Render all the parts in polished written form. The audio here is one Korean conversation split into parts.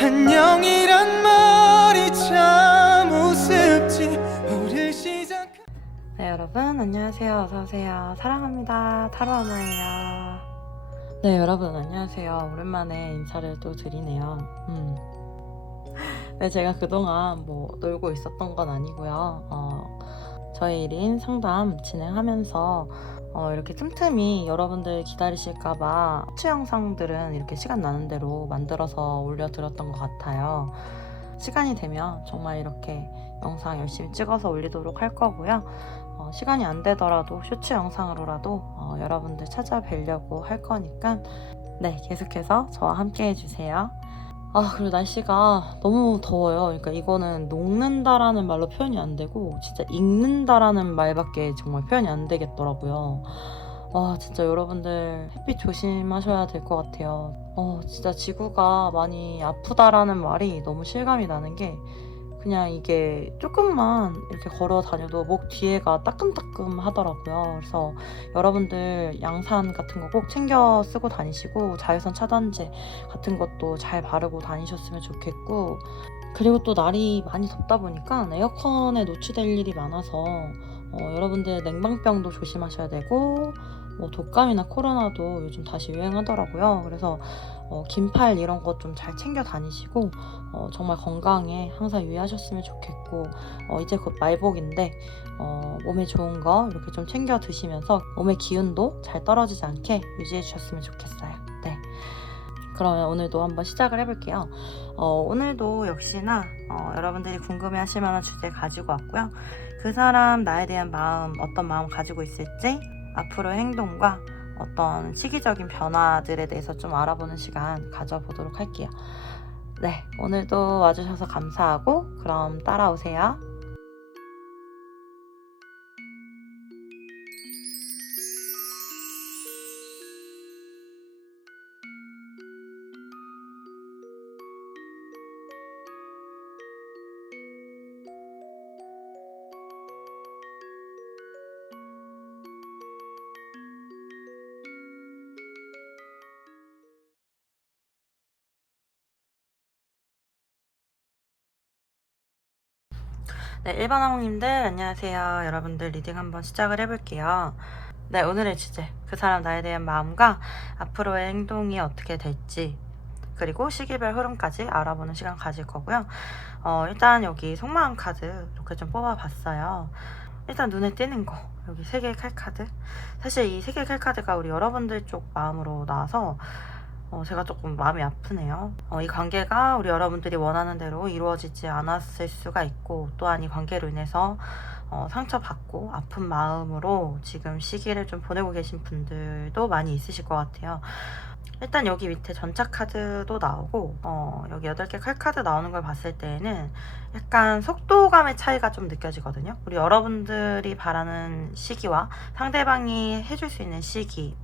안녕이란 말이 참 우습지 우릴 시작. 네, 여러분 안녕하세요. 어서오세요. 사랑합니다. 타로 하나예요. 네, 여러분 안녕하세요. 오랜만에 인사를 또 드리네요. 네, 제가 그동안 놀고 있었던 건 아니고요. 저희 1인 상담 진행하면서 이렇게 틈틈이 여러분들 기다리실까봐 후치 영상들은 이렇게 시간 나는 대로 만들어서 올려드렸던 것 같아요. 시간이 되면 정말 이렇게 영상 열심히 찍어서 올리도록 할 거고요. 시간이 안 되더라도 쇼츠 영상으로라도 여러분들 찾아뵈려고 할 거니까 네, 계속해서 저와 함께 해주세요. 그리고 날씨가 너무 더워요. 그러니까 이거는 녹는다라는 말로 표현이 안 되고 진짜 익는다라는 말밖에 정말 표현이 안 되겠더라고요. 진짜 여러분들 햇빛 조심하셔야 될 것 같아요. 진짜 지구가 많이 아프다라는 말이 너무 실감이 나는 게 그냥 이게 조금만 이렇게 걸어 다녀도 목 뒤에가 따끔따끔 하더라고요. 그래서 여러분들 양산 같은 거 꼭 챙겨 쓰고 다니시고 자외선 차단제 같은 것도 잘 바르고 다니셨으면 좋겠고, 그리고 또 날이 많이 덥다 보니까 에어컨에 노출될 일이 많아서 여러분들 냉방병도 조심하셔야 되고, 독감이나 코로나도 요즘 다시 유행하더라고요. 그래서 긴팔 이런 거 좀 잘 챙겨 다니시고 정말 건강에 항상 유의하셨으면 좋겠고, 이제 곧 말복인데 몸에 좋은 거 이렇게 좀 챙겨 드시면서 몸의 기운도 잘 떨어지지 않게 유지해 주셨으면 좋겠어요. 네. 그러면 오늘도 한번 시작을 해볼게요. 오늘도 역시나 여러분들이 궁금해하실 만한 주제 가지고 왔고요. 그 사람 나에 대한 마음, 어떤 마음 가지고 있을지, 앞으로의 행동과 어떤 시기적인 변화들에 대해서 좀 알아보는 시간 가져보도록 할게요. 네, 오늘도 와주셔서 감사하고 그럼 따라오세요. 네, 1번 항목님들 안녕하세요. 여러분들 리딩 한번 시작을 해볼게요. 네, 오늘의 주제, 그 사람 나에 대한 마음과 앞으로의 행동이 어떻게 될지, 그리고 시기별 흐름까지 알아보는 시간 가질 거고요. 일단 여기 속마음 카드 이렇게 좀 뽑아봤어요. 일단 눈에 띄는 거, 여기 3개의 칼카드. 사실 이 3개의 칼카드가 우리 여러분들 쪽 마음으로 나와서 제가 조금 마음이 아프네요. 이 관계가 우리 여러분들이 원하는 대로 이루어지지 않았을 수가 있고, 또한 이 관계로 인해서 상처받고 아픈 마음으로 지금 시기를 좀 보내고 계신 분들도 많이 있으실 것 같아요. 일단 여기 밑에 전차 카드도 나오고 여기 8개 칼카드 나오는 걸 봤을 때에는 약간 속도감의 차이가 좀 느껴지거든요. 우리 여러분들이 바라는 시기와 상대방이 해줄 수 있는 시기,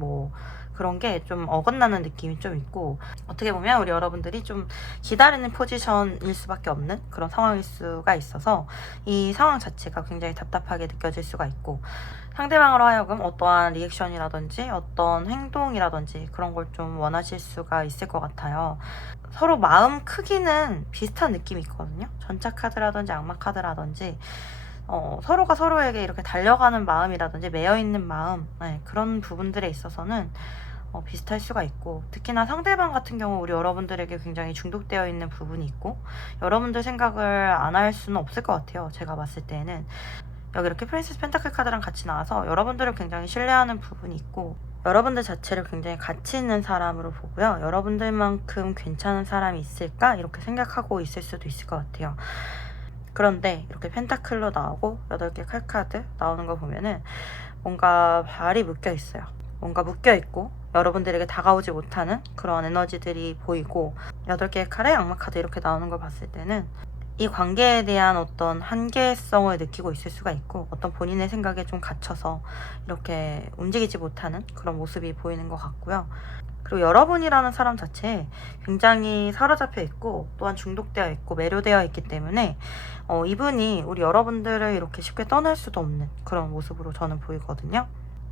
그런 게 좀 어긋나는 느낌이 좀 있고, 어떻게 보면 우리 여러분들이 좀 기다리는 포지션일 수밖에 없는 그런 상황일 수가 있어서 이 상황 자체가 굉장히 답답하게 느껴질 수가 있고, 상대방으로 하여금 어떠한 리액션이라든지 어떤 행동이라든지 그런 걸 좀 원하실 수가 있을 것 같아요. 서로 마음 크기는 비슷한 느낌이 있거든요. 전차 카드라든지 악마 카드라든지 서로가 서로에게 이렇게 달려가는 마음이라든지 매여있는 마음, 그런 부분들에 있어서는 비슷할 수가 있고, 특히나 상대방 같은 경우 우리 여러분들에게 굉장히 중독되어 있는 부분이 있고, 여러분들 생각을 안 할 수는 없을 것 같아요. 제가 봤을 때는 여기 이렇게 프린세스 펜타클 카드랑 같이 나와서 여러분들을 굉장히 신뢰하는 부분이 있고, 여러분들 자체를 굉장히 가치 있는 사람으로 보고요. 여러분들만큼 괜찮은 사람이 있을까? 이렇게 생각하고 있을 수도 있을 것 같아요. 그런데 이렇게 펜타클로 나오고 8개 칼카드 나오는 거 보면은 뭔가 발이 묶여 있어요. 뭔가 묶여 있고 여러분들에게 다가오지 못하는 그런 에너지들이 보이고, 8개의 칼에 악마 카드 이렇게 나오는 걸 봤을 때는 이 관계에 대한 어떤 한계성을 느끼고 있을 수가 있고, 어떤 본인의 생각에 좀 갇혀서 이렇게 움직이지 못하는 그런 모습이 보이는 것 같고요. 그리고 여러분이라는 사람 자체에 굉장히 사로잡혀 있고, 또한 중독되어 있고 매료되어 있기 때문에 이분이 우리 여러분들을 이렇게 쉽게 떠날 수도 없는 그런 모습으로 저는 보이거든요.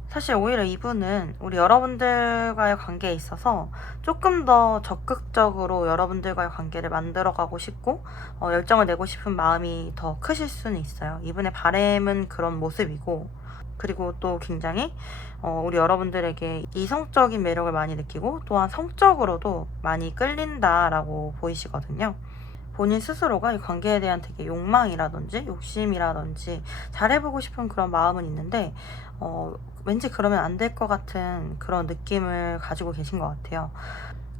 사실 오히려 이분은 우리 여러분들과의 관계에 있어서 조금 더 적극적으로 여러분들과의 관계를 만들어가고 싶고 열정을 내고 싶은 마음이 더 크실 수는 있어요. 이분의 바램은 그런 모습이고, 그리고 또 굉장히 우리 여러분들에게 이성적인 매력을 많이 느끼고 또한 성적으로도 많이 끌린다라고 보이시거든요. 본인 스스로가 이 관계에 대한 되게 욕망이라든지 욕심이라든지 잘해보고 싶은 그런 마음은 있는데 왠지 그러면 안 될 것 같은 그런 느낌을 가지고 계신 것 같아요.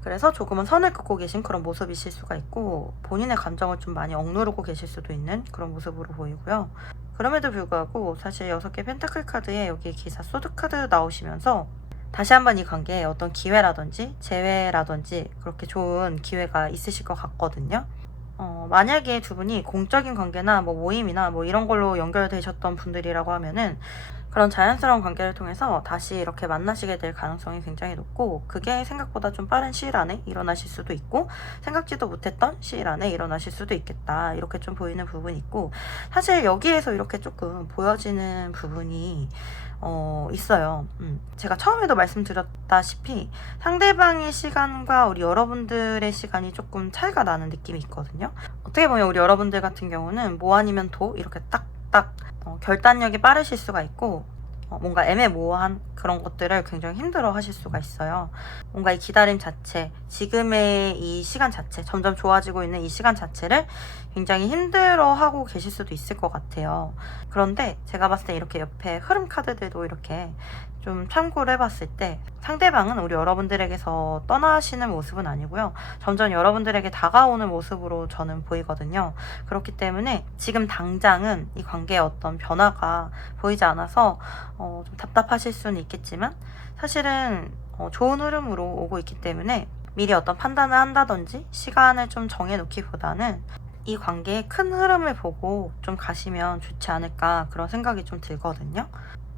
그래서 조금은 선을 긋고 계신 그런 모습이실 수가 있고, 본인의 감정을 좀 많이 억누르고 계실 수도 있는 그런 모습으로 보이고요. 그럼에도 불구하고 사실 6개 펜타클 카드에 여기 기사 소드 카드 나오시면서 다시 한번 이 관계에 어떤 기회라든지 재회라든지 그렇게 좋은 기회가 있으실 것 같거든요. 만약에 두 분이 공적인 관계나 뭐 모임이나 뭐 이런 걸로 연결되셨던 분들이라고 하면은 그런 자연스러운 관계를 통해서 다시 이렇게 만나시게 될 가능성이 굉장히 높고, 그게 생각보다 좀 빠른 시일 안에 일어나실 수도 있고 생각지도 못했던 시일 안에 일어나실 수도 있겠다, 이렇게 좀 보이는 부분이 있고, 사실 여기에서 이렇게 조금 보여지는 부분이 있어요. 제가 처음에도 말씀드렸다시피 상대방의 시간과 우리 여러분들의 시간이 조금 차이가 나는 느낌이 있거든요. 어떻게 보면 우리 여러분들 같은 경우는 뭐 아니면 도 이렇게 딱딱 결단력이 빠르실 수가 있고, 뭔가 애매모호한 그런 것들을 굉장히 힘들어 하실 수가 있어요. 뭔가 이 기다림 자체, 지금의 이 시간 자체, 점점 좋아지고 있는 이 시간 자체를 굉장히 힘들어 하고 계실 수도 있을 것 같아요. 그런데 제가 봤을 때 이렇게 옆에 흐름 카드들도 이렇게 좀 참고를 해봤을 때 상대방은 우리 여러분들에게서 떠나시는 모습은 아니고요. 점점 여러분들에게 다가오는 모습으로 저는 보이거든요. 그렇기 때문에 지금 당장은 이 관계에 어떤 변화가 보이지 않아서 좀 답답하실 수는 있겠지만, 사실은 좋은 흐름으로 오고 있기 때문에 미리 어떤 판단을 한다든지 시간을 좀 정해놓기보다는 이 관계의 큰 흐름을 보고 좀 가시면 좋지 않을까, 그런 생각이 좀 들거든요.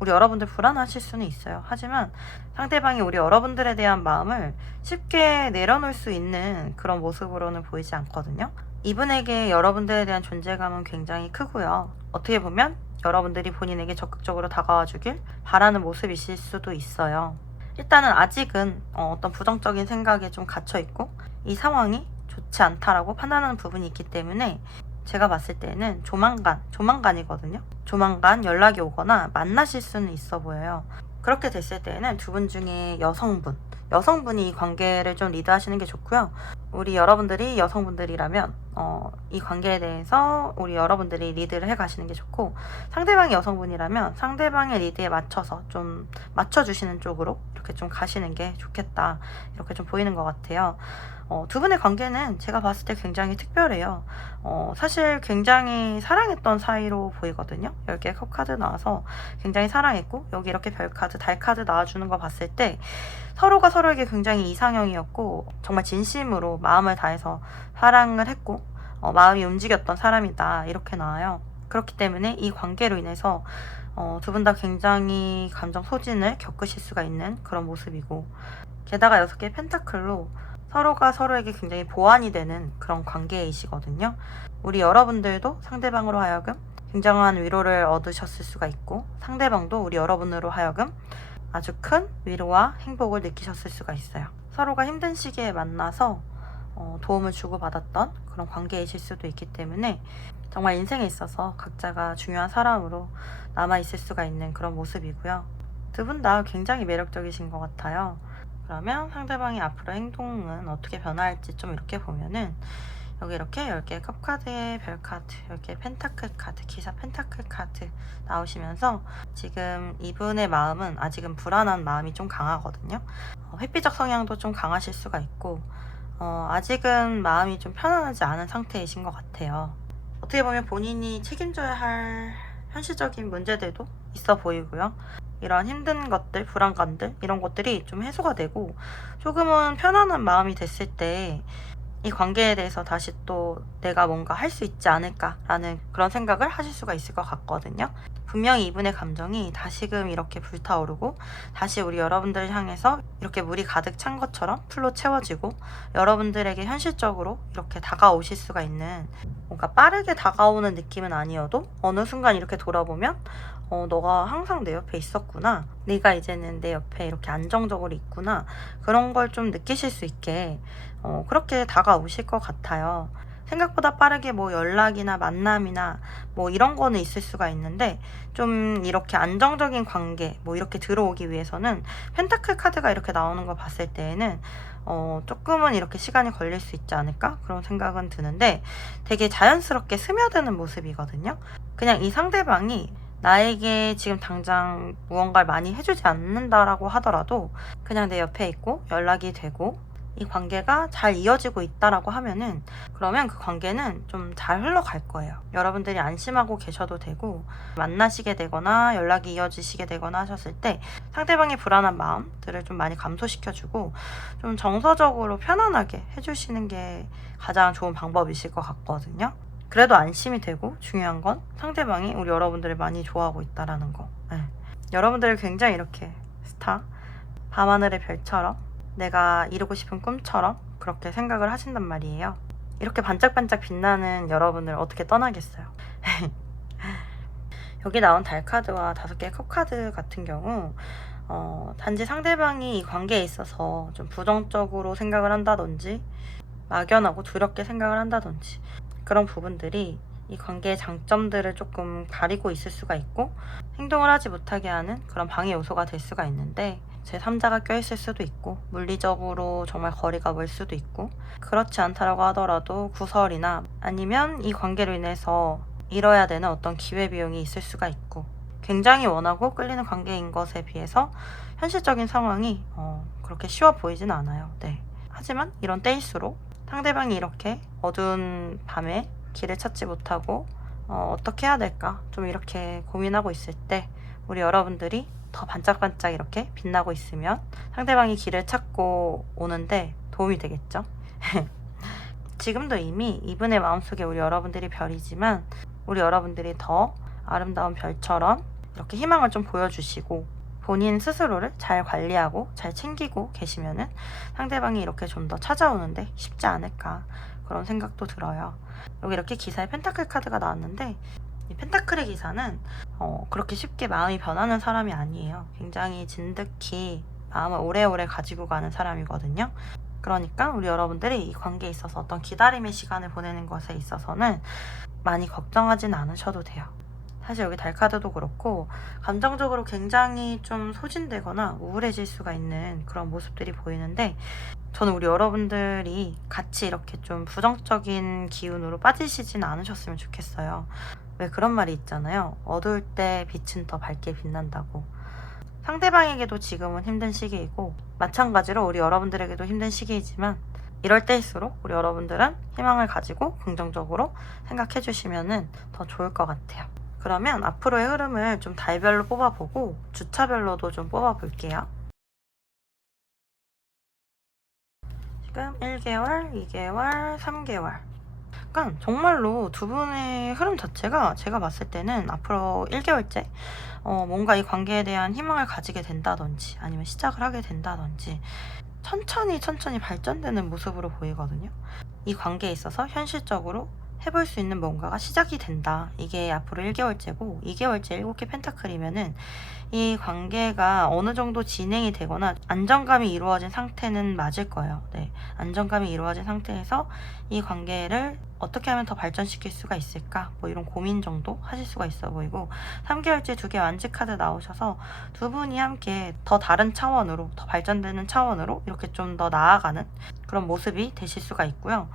우리 여러분들 불안하실 수는 있어요. 하지만 상대방이 우리 여러분들에 대한 마음을 쉽게 내려놓을 수 있는 그런 모습으로는 보이지 않거든요. 이분에게 여러분들에 대한 존재감은 굉장히 크고요. 어떻게 보면 여러분들이 본인에게 적극적으로 다가와 주길 바라는 모습이실 수도 있어요. 일단은 아직은 어떤 부정적인 생각에 좀 갇혀 있고 이 상황이 좋지 않다라고 판단하는 부분이 있기 때문에 제가 봤을 때는 조만간이거든요. 조만간 연락이 오거나 만나실 수는 있어 보여요. 그렇게 됐을 때에는 두 분 중에 여성분이 이 관계를 좀 리드하시는 게 좋고요. 우리 여러분들이 여성분들이라면 이 관계에 대해서 우리 여러분들이 리드를 해 가시는 게 좋고, 상대방이 여성분이라면 상대방의 리드에 맞춰서 좀 맞춰주시는 쪽으로 이렇게 좀 가시는 게 좋겠다, 이렇게 좀 보이는 것 같아요. 두 분의 관계는 제가 봤을 때 굉장히 특별해요. 사실 굉장히 사랑했던 사이로 보이거든요. 10개의 컵 카드 나와서 굉장히 사랑했고, 여기 이렇게 별 카드, 달 카드 나와주는 거 봤을 때 서로가 서로에게 굉장히 이상형이었고 정말 진심으로 마음을 다해서 사랑을 했고 마음이 움직였던 사람이다, 이렇게 나와요. 그렇기 때문에 이 관계로 인해서 두 분 다 굉장히 감정 소진을 겪으실 수가 있는 그런 모습이고, 게다가 6개의 펜타클로 서로가 서로에게 굉장히 보완이 되는 그런 관계이시거든요. 우리 여러분들도 상대방으로 하여금 굉장한 위로를 얻으셨을 수가 있고, 상대방도 우리 여러분으로 하여금 아주 큰 위로와 행복을 느끼셨을 수가 있어요. 서로가 힘든 시기에 만나서 도움을 주고받았던 그런 관계이실 수도 있기 때문에 정말 인생에 있어서 각자가 중요한 사람으로 남아있을 수가 있는 그런 모습이고요. 두 분 다 굉장히 매력적이신 것 같아요. 그러면 상대방이 앞으로 행동은 어떻게 변화할지 좀 이렇게 보면은, 여기 이렇게 10개의 컵 카드에 별 카드, 10개의 펜타클 카드, 기사 펜타클 카드 나오시면서 지금 이분의 마음은 아직은 불안한 마음이 좀 강하거든요. 회피적 성향도 좀 강하실 수가 있고 아직은 마음이 좀 편안하지 않은 상태이신 것 같아요. 어떻게 보면 본인이 책임져야 할 현실적인 문제들도 있어 보이고요. 이런 힘든 것들, 불안감들, 이런 것들이 좀 해소가 되고 조금은 편안한 마음이 됐을 때 이 관계에 대해서 다시 또 내가 뭔가 할 수 있지 않을까라는 그런 생각을 하실 수가 있을 것 같거든요. 분명히 이분의 감정이 다시금 이렇게 불타오르고 다시 우리 여러분들을 향해서 이렇게 물이 가득 찬 것처럼 풀로 채워지고 여러분들에게 현실적으로 이렇게 다가오실 수가 있는, 뭔가 빠르게 다가오는 느낌은 아니어도 어느 순간 이렇게 돌아보면 너가 항상 내 옆에 있었구나. 네가 이제는 내 옆에 이렇게 안정적으로 있구나. 그런 걸 좀 느끼실 수 있게 그렇게 다가오실 것 같아요. 생각보다 빠르게 뭐 연락이나 만남이나 뭐 이런 거는 있을 수가 있는데 좀 이렇게 안정적인 관계 뭐 이렇게 들어오기 위해서는 펜타클 카드가 이렇게 나오는 걸 봤을 때에는 조금은 이렇게 시간이 걸릴 수 있지 않을까? 그런 생각은 드는데 되게 자연스럽게 스며드는 모습이거든요. 그냥 이 상대방이 나에게 지금 당장 무언가를 많이 해주지 않는다라고 하더라도 그냥 내 옆에 있고 연락이 되고 이 관계가 잘 이어지고 있다라고 하면은 그러면 그 관계는 좀 잘 흘러갈 거예요. 여러분들이 안심하고 계셔도 되고 만나시게 되거나 연락이 이어지시게 되거나 하셨을 때 상대방의 불안한 마음들을 좀 많이 감소시켜주고 좀 정서적으로 편안하게 해주시는 게 가장 좋은 방법이실 것 같거든요. 그래도 안심이 되고 중요한 건 상대방이 우리 여러분들을 많이 좋아하고 있다라는 거. 네. 여러분들을 굉장히 이렇게 스타, 밤하늘의 별처럼 내가 이루고 싶은 꿈처럼 그렇게 생각을 하신단 말이에요. 이렇게 반짝반짝 빛나는 여러분을 어떻게 떠나겠어요. 여기 나온 달 카드와 5개의 컵 카드 같은 경우 단지 상대방이 이 관계에 있어서 좀 부정적으로 생각을 한다든지 막연하고 두렵게 생각을 한다든지 그런 부분들이 이 관계의 장점들을 조금 가리고 있을 수가 있고 행동을 하지 못하게 하는 그런 방해 요소가 될 수가 있는데 제3자가 껴있을 수도 있고 물리적으로 정말 거리가 멀 수도 있고 그렇지 않다라고 하더라도 구설이나 아니면 이 관계로 인해서 잃어야 되는 어떤 기회비용이 있을 수가 있고 굉장히 원하고 끌리는 관계인 것에 비해서 현실적인 상황이 그렇게 쉬워 보이진 않아요. 네. 하지만 이런 때일수록 상대방이 이렇게 어두운 밤에 길을 찾지 못하고 어떻게 해야 될까 좀 이렇게 고민하고 있을 때 우리 여러분들이 더 반짝반짝 이렇게 빛나고 있으면 상대방이 길을 찾고 오는데 도움이 되겠죠. 지금도 이미 이분의 마음속에 우리 여러분들이 별이지만 우리 여러분들이 더 아름다운 별처럼 이렇게 희망을 좀 보여주시고 본인 스스로를 잘 관리하고 잘 챙기고 계시면은 상대방이 이렇게 좀 더 찾아오는데 쉽지 않을까 그런 생각도 들어요. 여기 이렇게 기사에 펜타클 카드가 나왔는데 이 펜타클의 기사는 그렇게 쉽게 마음이 변하는 사람이 아니에요. 굉장히 진득히 마음을 오래오래 가지고 가는 사람이거든요. 그러니까 우리 여러분들이 이 관계에 있어서 어떤 기다림의 시간을 보내는 것에 있어서는 많이 걱정하진 않으셔도 돼요. 사실 여기 달카드도 그렇고 감정적으로 굉장히 좀 소진되거나 우울해질 수가 있는 그런 모습들이 보이는데 저는 우리 여러분들이 같이 이렇게 좀 부정적인 기운으로 빠지시진 않으셨으면 좋겠어요. 왜 그런 말이 있잖아요. 어두울 때 빛은 더 밝게 빛난다고. 상대방에게도 지금은 힘든 시기이고 마찬가지로 우리 여러분들에게도 힘든 시기이지만 이럴 때일수록 우리 여러분들은 희망을 가지고 긍정적으로 생각해 주시면 더 좋을 것 같아요. 그러면 앞으로의 흐름을 좀 달별로 뽑아보고 주차별로도 좀 뽑아볼게요. 지금 1개월, 2개월, 3개월. 그러니까 정말로 두 분의 흐름 자체가 제가 봤을 때는 앞으로 1개월째 뭔가 이 관계에 대한 희망을 가지게 된다든지 아니면 시작을 하게 된다든지 천천히 발전되는 모습으로 보이거든요. 이 관계에 있어서 현실적으로 해볼 수 있는 뭔가가 시작이 된다. 이게 앞으로 1개월째고 2개월째 7개 펜타클이면은 이 관계가 어느 정도 진행이 되거나 안정감이 이루어진 상태는 맞을 거예요. 네. 안정감이 이루어진 상태에서 이 관계를 어떻게 하면 더 발전시킬 수가 있을까? 뭐 이런 고민 정도 하실 수가 있어 보이고 3개월째 2개 완지 카드 나오셔서 두 분이 함께 더 다른 차원으로 더 발전되는 차원으로 이렇게 좀 더 나아가는 그런 모습이 되실 수가 있고요.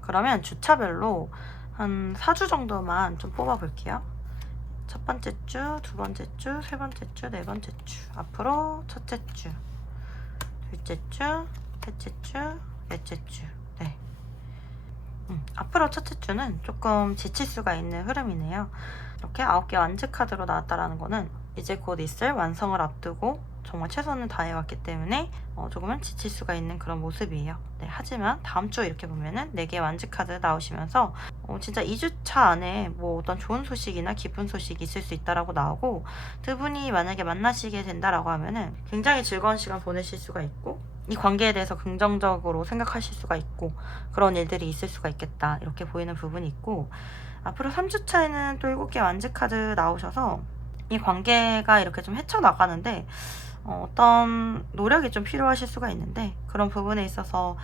그러면 주차별로 한 4주 정도만 좀 뽑아볼게요. 첫 번째 주, 두 번째 주, 세 번째 주, 네 번째 주. 앞으로 첫째 주, 둘째 주, 셋째 주, 넷째 주. 네. 앞으로 첫째 주는 조금 지칠 수가 있는 흐름이네요. 이렇게 9개 완즈 카드로 나왔다라는 거는 이제 곧 있을 완성을 앞두고 정말 최선을 다해왔기 때문에 조금은 지칠 수가 있는 그런 모습이에요. 네, 하지만 다음 주 이렇게 보면은 4개 완즈 카드 나오시면서 진짜 2주차 안에 뭐 어떤 좋은 소식이나 기쁜 소식이 있을 수 있다라고 나오고 두 분이 만약에 만나시게 된다라고 하면은 굉장히 즐거운 시간 보내실 수가 있고 이 관계에 대해서 긍정적으로 생각하실 수가 있고 그런 일들이 있을 수가 있겠다 이렇게 보이는 부분이 있고 앞으로 3주차에는 또 7개 완즈 카드 나오셔서 이 관계가 이렇게 좀 헤쳐나가는데 어떤 노력이 좀 필요하실 수가 있는데, 그런 부분에 있어서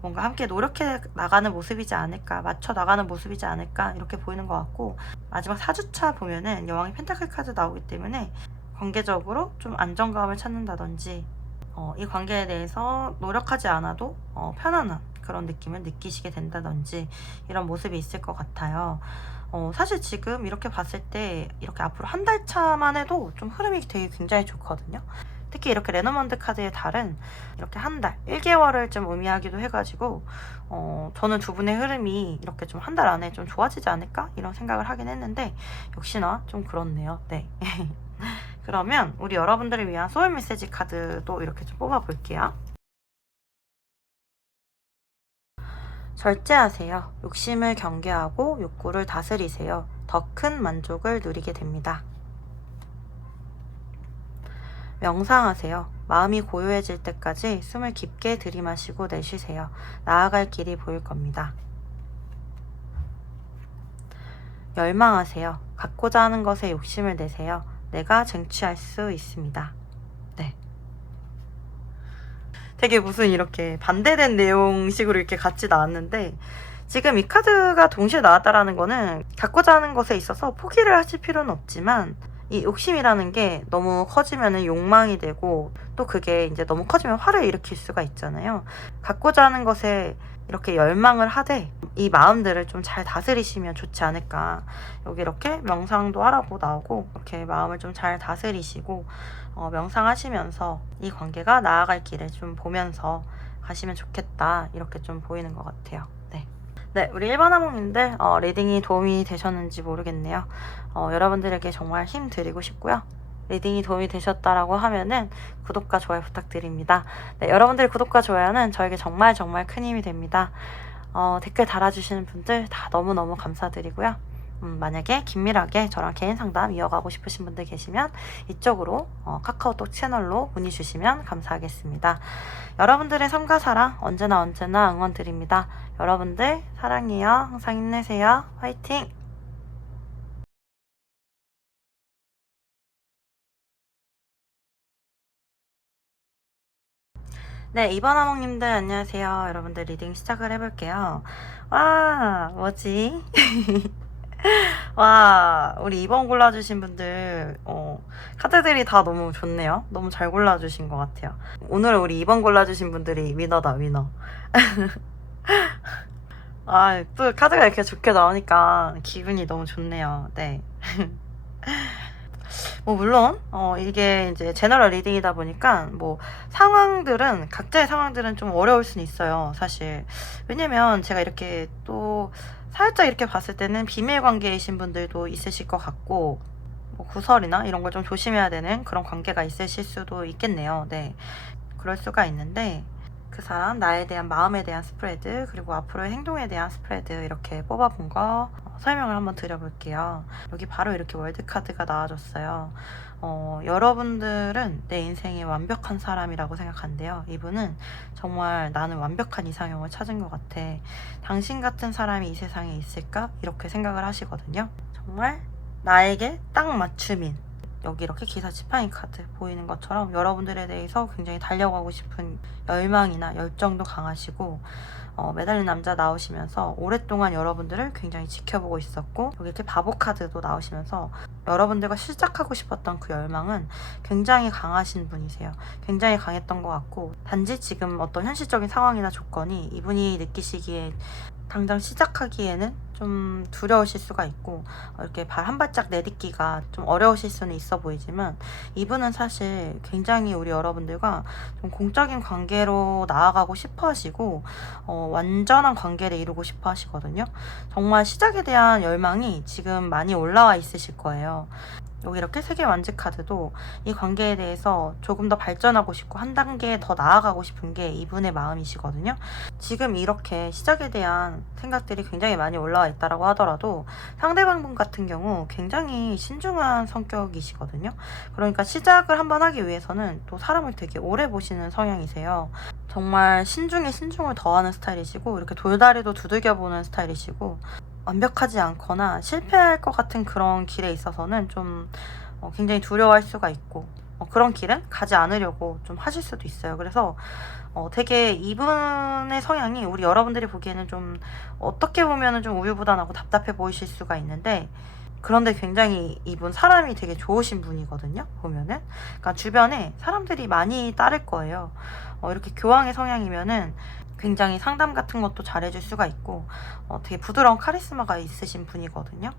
뭔가 함께 노력해 나가는 모습이지 않을까, 맞춰 나가는 모습이지 않을까, 이렇게 보이는 것 같고, 마지막 4주차 보면은 여왕의 펜타클 카드 나오기 때문에 관계적으로 좀 안정감을 찾는다든지, 이 관계에 대해서 노력하지 않아도 편안한 그런 느낌을 느끼시게 된다든지, 이런 모습이 있을 것 같아요. 사실 지금 이렇게 봤을 때 이렇게 앞으로 한 달 차만 해도 좀 흐름이 되게 굉장히 좋거든요. 특히 이렇게 레노먼드 카드의 달은 이렇게 한 달, 1개월을 좀 의미하기도 해가지고, 저는 두 분의 흐름이 이렇게 좀 한 달 안에 좀 좋아지지 않을까? 이런 생각을 하긴 했는데, 역시나 좀 그렇네요. 네. 그러면 우리 여러분들을 위한 소울 메시지 카드도 이렇게 좀 뽑아볼게요. 절제하세요. 욕심을 경계하고 욕구를 다스리세요. 더 큰 만족을 누리게 됩니다. 명상하세요. 마음이 고요해질 때까지 숨을 깊게 들이마시고 내쉬세요. 나아갈 길이 보일 겁니다. 열망하세요. 갖고자 하는 것에 욕심을 내세요. 내가 쟁취할 수 있습니다. 네. 되게 무슨 이렇게 반대된 내용식으로 이렇게 같이 나왔는데, 지금 이 카드가 동시에 나왔다라는 거는 갖고자 하는 것에 있어서 포기를 하실 필요는 없지만, 이 욕심이라는 게 너무 커지면 욕망이 되고, 또 그게 이제 너무 커지면 화를 일으킬 수가 있잖아요. 갖고자 하는 것에 이렇게 열망을 하되 이 마음들을 좀 잘 다스리시면 좋지 않을까. 여기 이렇게 명상도 하라고 나오고, 이렇게 마음을 좀 잘 다스리시고 명상하시면서 이 관계가 나아갈 길을 좀 보면서 가시면 좋겠다, 이렇게 좀 보이는 것 같아요. 네, 우리 1번 하몽님들 리딩이 도움이 되셨는지 모르겠네요. 여러분들에게 정말 힘 드리고 싶고요. 리딩이 도움이 되셨다라고 하면은 구독과 좋아요 부탁드립니다. 네, 여러분들의 구독과 좋아요는 저에게 정말 정말 큰 힘이 됩니다. 댓글 달아주시는 분들 다 너무너무 감사드리고요. 만약에 긴밀하게 저랑 개인 상담 이어가고 싶으신 분들 계시면 이쪽으로 카카오톡 채널로 문의 주시면 감사하겠습니다. 여러분들의 삶과 사랑 언제나 응원 드립니다. 여러분들 사랑해요. 항상 힘내세요. 화이팅! 네, 이번 하몽님들 안녕하세요. 여러분들 리딩 시작을 해볼게요. 와, 뭐지? 와, 우리 2번 골라주신 분들, 카드들이 다 너무 좋네요. 너무 잘 골라주신 것 같아요. 오늘 우리 2번 골라주신 분들이 위너다, 위너. 아, 또 카드가 이렇게 좋게 나오니까 기분이 너무 좋네요. 네. 뭐 물론 이게 이제 제너럴 리딩이다 보니까 뭐 각자의 상황들은 좀 어려울 수는 있어요, 사실. 왜냐면 제가 이렇게 또 살짝 이렇게 봤을 때는 비밀 관계이신 분들도 있으실 것 같고, 뭐 구설이나 이런 걸 좀 조심해야 되는 그런 관계가 있으실 수도 있겠네요. 네, 그럴 수가 있는데, 그 사람 나에 대한 마음에 대한 스프레드, 그리고 앞으로의 행동에 대한 스프레드, 이렇게 뽑아본 거 설명을 한번 드려볼게요. 여기 바로 이렇게 월드카드가 나와줬어요. 여러분들은 내 인생의 완벽한 사람이라고 생각한대요. 이분은 정말 나는 완벽한 이상형을 찾은 것 같아, 당신 같은 사람이 이 세상에 있을까? 이렇게 생각을 하시거든요. 정말 나에게 딱 맞춤인, 여기 이렇게 기사 지팡이 카드 보이는 것처럼 여러분들에 대해서 굉장히 달려가고 싶은 열망이나 열정도 강하시고, 매달린 남자 나오시면서 오랫동안 여러분들을 굉장히 지켜보고 있었고, 여기 이렇게 바보 카드도 나오시면서 여러분들과 시작하고 싶었던 그 열망은 굉장히 강하신 분이세요. 굉장히 강했던 것 같고, 단지 지금 어떤 현실적인 상황이나 조건이 이분이 느끼시기에 당장 시작하기에는 좀 두려우실 수가 있고, 이렇게 발 한 발짝 내딛기가 좀 어려우실 수는 있어 보이지만, 이분은 사실 굉장히 우리 여러분들과 좀 공적인 관계로 나아가고 싶어 하시고, 완전한 관계를 이루고 싶어 하시거든요. 정말 시작에 대한 열망이 지금 많이 올라와 있으실 거예요. 여기 이렇게 세계 완즈 카드도 이 관계에 대해서 조금 더 발전하고 싶고 한 단계 더 나아가고 싶은 게 이분의 마음이시거든요. 지금 이렇게 시작에 대한 생각들이 굉장히 많이 올라와 있다라고 하더라도 상대방분 같은 경우 굉장히 신중한 성격이시거든요. 그러니까 시작을 한번 하기 위해서는 또 사람을 되게 오래 보시는 성향이세요. 정말 신중에 신중을 더하는 스타일이시고, 이렇게 돌다리도 두들겨보는 스타일이시고, 완벽하지 않거나 실패할 것 같은 그런 길에 있어서는 좀 굉장히 두려워할 수가 있고 그런 길은 가지 않으려고 좀 하실 수도 있어요. 그래서 되게 이분의 성향이 우리 여러분들이 보기에는 좀 어떻게 보면은 좀 우유부단하고 답답해 보이실 수가 있는데, 그런데 굉장히 이분 사람이 되게 좋으신 분이거든요. 보면은 그러니까 주변에 사람들이 많이 따를 거예요. 이렇게 교황의 성향이면은 굉장히 상담 같은 것도 잘해줄 수가 있고 되게 부드러운 카리스마가 있으신 분이거든요.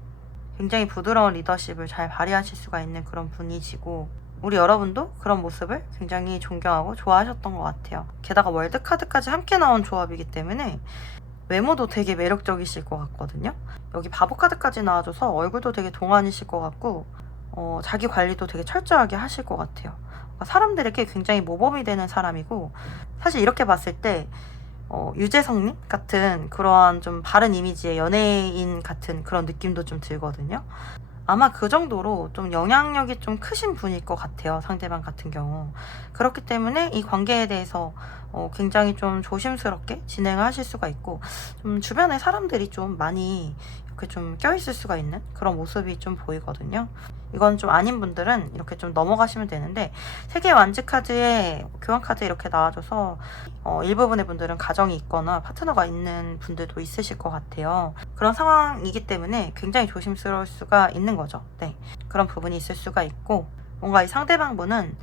굉장히 부드러운 리더십을 잘 발휘하실 수가 있는 그런 분이시고, 우리 여러분도 그런 모습을 굉장히 존경하고 좋아하셨던 것 같아요. 게다가 월드카드까지 함께 나온 조합이기 때문에 외모도 되게 매력적이실 것 같거든요. 여기 바보 카드까지 나와줘서 얼굴도 되게 동안이실 것 같고 자기 관리도 되게 철저하게 하실 것 같아요. 그러니까 사람들에게 굉장히 모범이 되는 사람이고, 사실 이렇게 봤을 때 유재석님 같은 그러한 좀 바른 이미지의 연예인 같은 그런 느낌도 좀 들거든요. 아마 그 정도로 좀 영향력이 좀 크신 분일 것 같아요, 상대방 같은 경우. 그렇기 때문에 이 관계에 대해서 굉장히 좀 조심스럽게 진행을 하실 수가 있고, 좀 주변에 사람들이 좀 많이 이렇게 좀 껴있을 수가 있는 그런 모습이 좀 보이거든요. 이건 좀 아닌 분들은 이렇게 좀 넘어가시면 되는데, 세계 완즈 카드에 교환 카드 이렇게 나와줘서 일부분의 분들은 가정이 있거나 파트너가 있는 분들도 있으실 것 같아요. 그런 상황이기 때문에 굉장히 조심스러울 수가 있는 거죠. 네, 그런 부분이 있을 수가 있고, 뭔가 이 상대방분은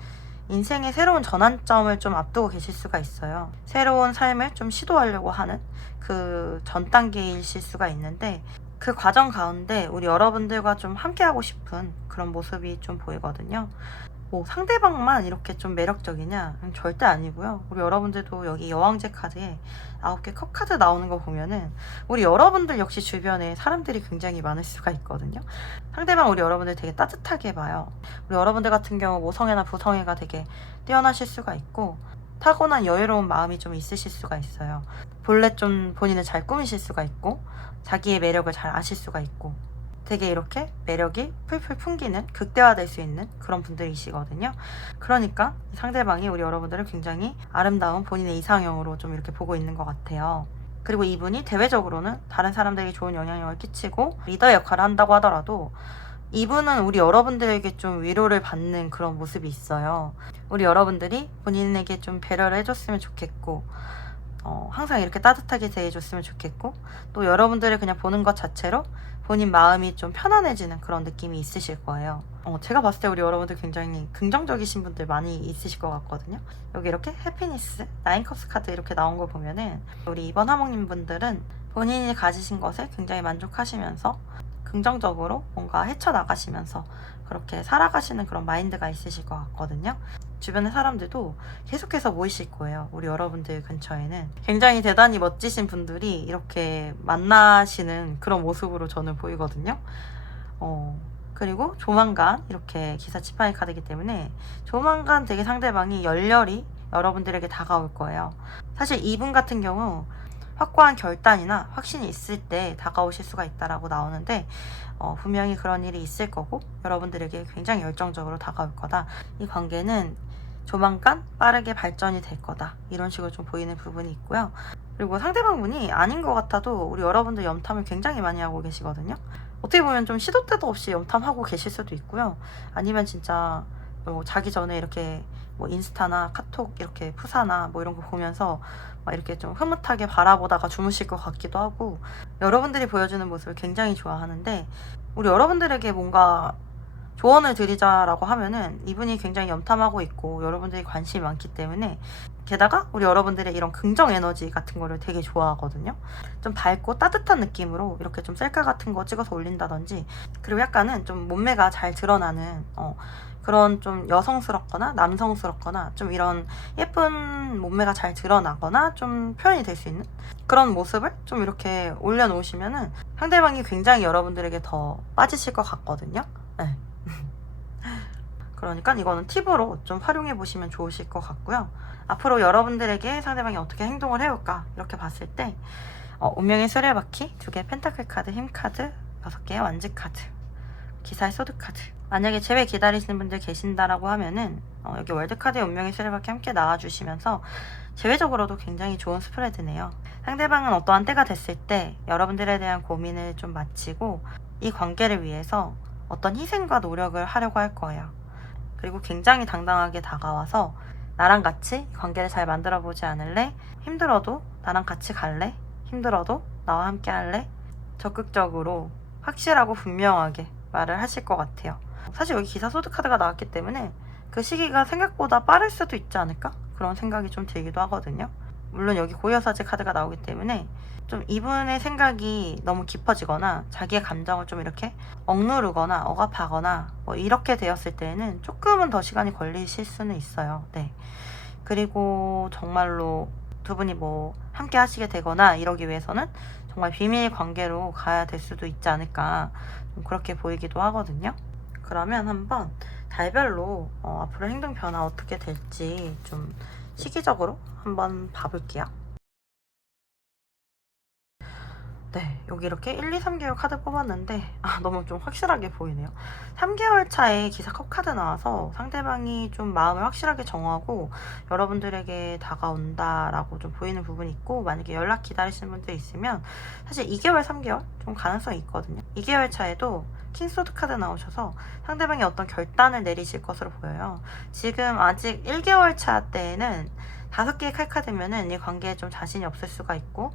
인생의 새로운 전환점을 좀 앞두고 계실 수가 있어요. 새로운 삶을 좀 시도하려고 하는 그 전 단계이실 수가 있는데, 그 과정 가운데 우리 여러분들과 좀 함께하고 싶은 그런 모습이 좀 보이거든요. 뭐 상대방만 이렇게 좀 매력적이냐? 절대 아니고요. 우리 여러분들도 여기 여왕제 카드에 9개 컵 카드 나오는 거 보면은 우리 여러분들 역시 주변에 사람들이 굉장히 많을 수가 있거든요. 상대방 우리 여러분들 되게 따뜻하게 봐요. 우리 여러분들 같은 경우 모성애나 부성애가 되게 뛰어나실 수가 있고, 타고난 여유로운 마음이 좀 있으실 수가 있어요. 본래 좀 본인을 잘 꾸미실 수가 있고, 자기의 매력을 잘 아실 수가 있고, 되게 이렇게 매력이 풀풀 풍기는, 극대화될 수 있는 그런 분들이시거든요. 그러니까 상대방이 우리 여러분들을 굉장히 아름다운 본인의 이상형으로 좀 이렇게 보고 있는 것 같아요. 그리고 이분이 대외적으로는 다른 사람들에게 좋은 영향력을 끼치고 리더 역할을 한다고 하더라도, 이분은 우리 여러분들에게 좀 위로를 받는 그런 모습이 있어요. 우리 여러분들이 본인에게 좀 배려를 해줬으면 좋겠고, 항상 이렇게 따뜻하게 대해줬으면 좋겠고, 또 여러분들을 그냥 보는 것 자체로 본인 마음이 좀 편안해지는 그런 느낌이 있으실 거예요. 제가 봤을 때 우리 여러분들 굉장히 긍정적이신 분들 많이 있으실 것 같거든요. 여기 이렇게 해피니스, 나인컵스 카드 이렇게 나온 거 보면은 우리 이번 하모님 분들은 본인이 가지신 것에 굉장히 만족하시면서 긍정적으로 뭔가 헤쳐나가시면서 그렇게 살아가시는 그런 마인드가 있으실 것 같거든요. 주변의 사람들도 계속해서 모이실 거예요. 우리 여러분들 근처에는 굉장히 대단히 멋지신 분들이 이렇게 만나시는 그런 모습으로 저는 보이거든요. 그리고 조만간 이렇게 기사 지팡이 카드이기 때문에 조만간 되게 상대방이 열렬히 여러분들에게 다가올 거예요. 사실 이분 같은 경우 확고한 결단이나 확신이 있을 때 다가오실 수가 있다라고 나오는데, 분명히 그런 일이 있을 거고 여러분들에게 굉장히 열정적으로 다가올 거다. 이 관계는 조만간 빠르게 발전이 될 거다. 이런 식으로 좀 보이는 부분이 있고요. 그리고 상대방분이 아닌 것 같아도 우리 여러분들 염탐을 굉장히 많이 하고 계시거든요. 어떻게 보면 좀 시도 때도 없이 염탐하고 계실 수도 있고요. 아니면 진짜 자기 전에 이렇게 뭐 인스타나 카톡 이렇게 푸사나 뭐 이런 거 보면서 막 이렇게 좀 흐뭇하게 바라보다가 주무실 것 같기도 하고, 여러분들이 보여주는 모습을 굉장히 좋아하는데, 우리 여러분들에게 뭔가 조언을 드리자라고 하면은 이분이 굉장히 염탐하고 있고 여러분들이 관심이 많기 때문에, 게다가 우리 여러분들의 이런 긍정 에너지 같은 거를 되게 좋아하거든요. 좀 밝고 따뜻한 느낌으로 이렇게 좀 셀카 같은 거 찍어서 올린다든지, 그리고 약간은 좀 몸매가 잘 드러나는 그런 좀 여성스럽거나 남성스럽거나 좀 이런 예쁜 몸매가 잘 드러나거나 좀 표현이 될 수 있는 그런 모습을 좀 이렇게 올려놓으시면은 상대방이 굉장히 여러분들에게 더 빠지실 것 같거든요. 네. 그러니까 이거는 팁으로 좀 활용해 보시면 좋으실 것 같고요. 앞으로 여러분들에게 상대방이 어떻게 행동을 해올까 이렇게 봤을 때 운명의 수레바퀴 2개, 펜타클 카드, 힘 카드 6개, 완즈 카드, 기사의 소드 카드. 만약에 제외 기다리시는 분들 계신다라고 하면은 여기 월드 카드의 운명의 수레바퀴 함께 나와주시면서 제외적으로도 굉장히 좋은 스프레드네요. 상대방은 어떠한 때가 됐을 때 여러분들에 대한 고민을 좀 마치고 이 관계를 위해서 어떤 희생과 노력을 하려고 할 거예요. 그리고 굉장히 당당하게 다가와서 나랑 같이 관계를 잘 만들어 보지 않을래? 힘들어도 나랑 같이 갈래? 힘들어도 나와 함께 할래? 적극적으로 확실하고 분명하게 말을 하실 것 같아요. 사실 여기 기사 소드 카드가 나왔기 때문에 그 시기가 생각보다 빠를 수도 있지 않을까? 그런 생각이 좀 들기도 하거든요. 물론 여기 고여사제 카드가 나오기 때문에 좀 이분의 생각이 너무 깊어지거나 자기의 감정을 좀 이렇게 억누르거나 억압하거나 뭐 이렇게 되었을 때에는 조금은 더 시간이 걸리실 수는 있어요. 네. 그리고 정말로 두 분이 뭐 함께 하시게 되거나 이러기 위해서는 정말 비밀 관계로 가야 될 수도 있지 않을까, 좀 그렇게 보이기도 하거든요. 그러면 한번 달별로 앞으로 행동 변화 어떻게 될지 좀 시기적으로 한번 봐볼게요. 네, 여기 이렇게 1, 2, 3개월 카드 뽑았는데 너무 좀 확실하게 보이네요. 3개월 차에 기사 컵 카드 나와서 상대방이 좀 마음을 확실하게 정하고 여러분들에게 다가온다라고 좀 보이는 부분이 있고, 만약에 연락 기다리시는 분들 있으면 사실 2개월, 3개월 좀 가능성이 있거든요. 2개월 차에도 킹소드 카드 나오셔서 상대방이 어떤 결단을 내리실 것으로 보여요. 지금 아직 1개월 차 때에는 5개의 칼 카드면은 이 관계에 좀 자신이 없을 수가 있고,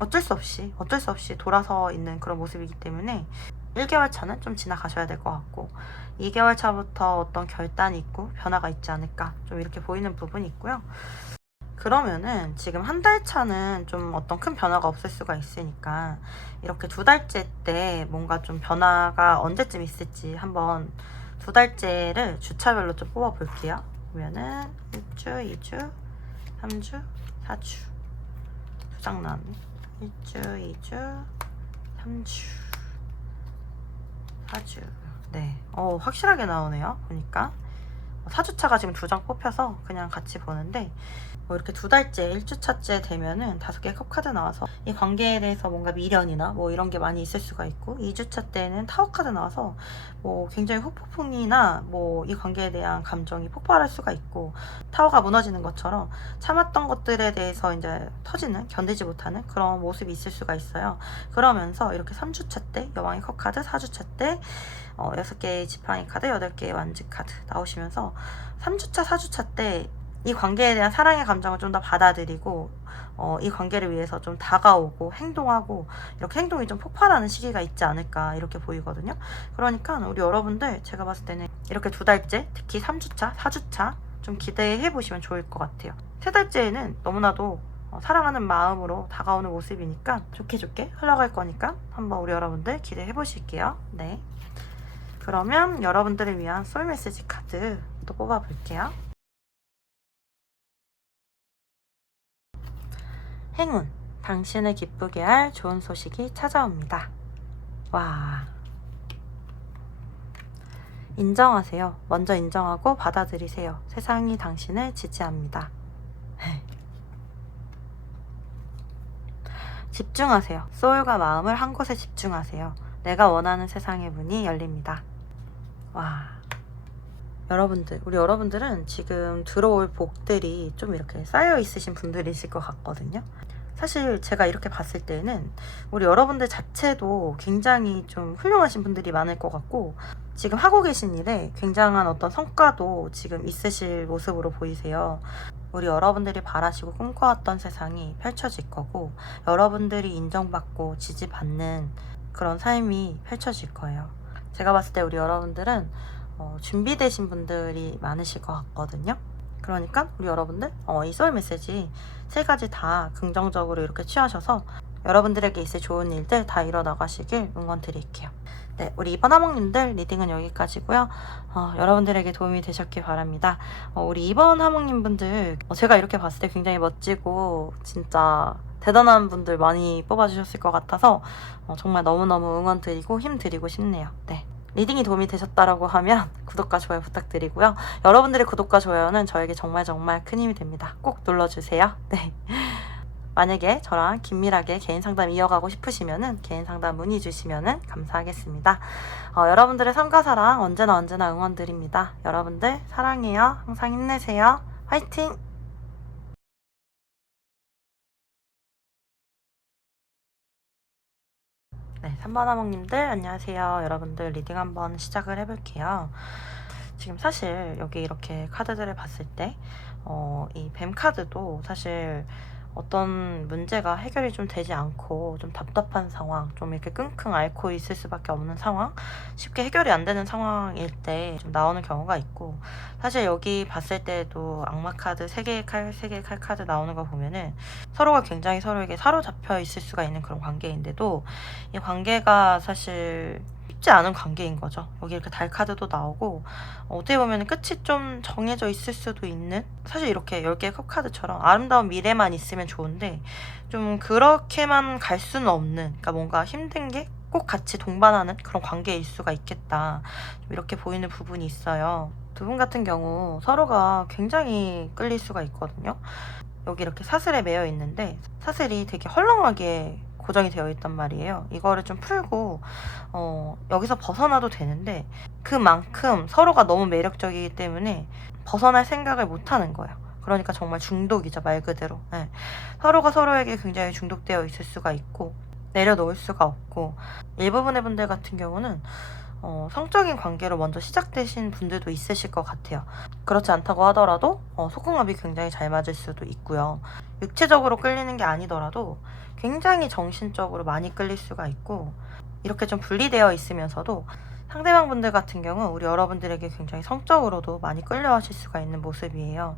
어쩔 수 없이 돌아서 있는 그런 모습이기 때문에 1개월 차는 좀 지나가셔야 될 것 같고, 2개월 차부터 어떤 결단이 있고 변화가 있지 않을까, 좀 이렇게 보이는 부분이 있고요. 그러면은 지금 한 달 차는 좀 어떤 큰 변화가 없을 수가 있으니까 이렇게 2달째 때 뭔가 좀 변화가 언제쯤 있을지 한번 2달째를 주차별로 좀 뽑아 볼게요. 그러면은 1주, 2주, 3주, 4주 두 장 나왔네. 1주, 2주, 3주, 4주. 네. 확실하게 나오네요. 보니까. 4주차가 지금 2장 뽑혀서 그냥 같이 보는데, 뭐 이렇게 2달째, 1주차째 되면은 5개의 컵 카드 나와서 이 관계에 대해서 뭔가 미련이나 뭐 이런 게 많이 있을 수가 있고, 2주차 때는 타워 카드 나와서 뭐 굉장히 후폭풍이나 뭐 이 관계에 대한 감정이 폭발할 수가 있고, 타워가 무너지는 것처럼 참았던 것들에 대해서 이제 터지는, 견디지 못하는 그런 모습이 있을 수가 있어요. 그러면서 이렇게 3주차 때 여왕의 컵 카드, 4주차 때 6개의 지팡이 카드, 8개의 완지 카드 나오시면서 3주차, 4주차 때 이 관계에 대한 사랑의 감정을 좀 더 받아들이고 이 관계를 위해서 좀 다가오고 행동하고, 이렇게 행동이 좀 폭발하는 시기가 있지 않을까, 이렇게 보이거든요. 그러니까 우리 여러분들, 제가 봤을 때는 이렇게 2달째, 특히 3주차, 4주차 좀 기대해 보시면 좋을 것 같아요. 3달째에는 너무나도 사랑하는 마음으로 다가오는 모습이니까 좋게 좋게 흘러갈 거니까 한번 우리 여러분들 기대해 보실게요. 네. 그러면 여러분들을 위한 소울 메시지 카드 또 뽑아 볼게요. 행운, 당신을 기쁘게 할 좋은 소식이 찾아옵니다. 와. 인정하세요. 먼저 인정하고 받아들이세요. 세상이 당신을 지지합니다. 집중하세요. 소울과 마음을 한 곳에 집중하세요. 내가 원하는 세상의 문이 열립니다. 와. 여러분들, 우리 여러분들은 지금 들어올 복들이 좀 이렇게 쌓여 있으신 분들이실 것 같거든요. 사실 제가 이렇게 봤을 때는 우리 여러분들 자체도 굉장히 좀 훌륭하신 분들이 많을 것 같고, 지금 하고 계신 일에 굉장한 어떤 성과도 지금 있으실 모습으로 보이세요. 우리 여러분들이 바라시고 꿈꿔왔던 세상이 펼쳐질 거고, 여러분들이 인정받고 지지받는 그런 삶이 펼쳐질 거예요. 제가 봤을 때 우리 여러분들은 준비되신 분들이 많으실 것 같거든요. 그러니까 우리 여러분들 이 소울 메시지 3가지 다 긍정적으로 이렇게 취하셔서 여러분들에게 있을 좋은 일들 다 이뤄나가시길 응원 드릴게요. 네, 우리 이번 하몽님들 리딩은 여기까지고요. 여러분들에게 도움이 되셨길 바랍니다. 우리 이번 하몽님 분들 제가 이렇게 봤을 때 굉장히 멋지고 진짜 대단한 분들 많이 뽑아주셨을 것 같아서 정말 너무너무 응원 드리고 힘 드리고 싶네요. 네. 리딩이 도움이 되셨다라고 하면 구독과 좋아요 부탁드리고요. 여러분들의 구독과 좋아요는 저에게 정말 큰 힘이 됩니다. 꼭 눌러주세요. 네. 만약에 저랑 긴밀하게 개인 상담 이어가고 싶으시면은 개인 상담 문의 주시면은 감사하겠습니다. 여러분들의 삶과 사랑 언제나 응원 드립니다. 여러분들 사랑해요. 항상 힘내세요. 화이팅! 네, 3번 하몽님들 안녕하세요. 여러분들 리딩 한번 시작을 해볼게요. 지금 사실 여기 이렇게 카드들을 봤을 때 이 뱀 카드도 사실 어떤 문제가 해결이 좀 되지 않고 좀 답답한 상황, 좀 이렇게 끙끙 앓고 있을 수밖에 없는 상황, 쉽게 해결이 안 되는 상황일 때 좀 나오는 경우가 있고, 사실 여기 봤을 때도 악마 카드 3개의 칼 카드 나오는 거 보면은 서로가 굉장히 서로에게 사로잡혀 있을 수가 있는 그런 관계인데도 이 관계가 사실 쉽지 않은 관계인 거죠. 여기 이렇게 달 카드도 나오고 어떻게 보면 끝이 좀 정해져 있을 수도 있는, 사실 이렇게 10개의 컵 카드처럼 아름다운 미래만 있으면 좋은데 좀 그렇게만 갈 수는 없는, 그러니까 뭔가 힘든 게 꼭 같이 동반하는 그런 관계일 수가 있겠다, 좀 이렇게 보이는 부분이 있어요. 두 분 같은 경우 서로가 굉장히 끌릴 수가 있거든요. 여기 이렇게 사슬에 매여 있는데 사슬이 되게 헐렁하게 고정이 되어 있단 말이에요. 이거를 좀 풀고 여기서 벗어나도 되는데 그만큼 서로가 너무 매력적이기 때문에 벗어날 생각을 못 하는 거예요. 그러니까 정말 중독이죠, 말 그대로. 네. 서로가 서로에게 굉장히 중독되어 있을 수가 있고 내려놓을 수가 없고, 일부분의 분들 같은 경우는 성적인 관계로 먼저 시작되신 분들도 있으실 것 같아요. 그렇지 않다고 하더라도 속궁합이 굉장히 잘 맞을 수도 있고요. 육체적으로 끌리는 게 아니더라도 굉장히 정신적으로 많이 끌릴 수가 있고, 이렇게 좀 분리되어 있으면서도 상대방 분들 같은 경우 우리 여러분들에게 굉장히 성적으로도 많이 끌려하실 수가 있는 모습이에요.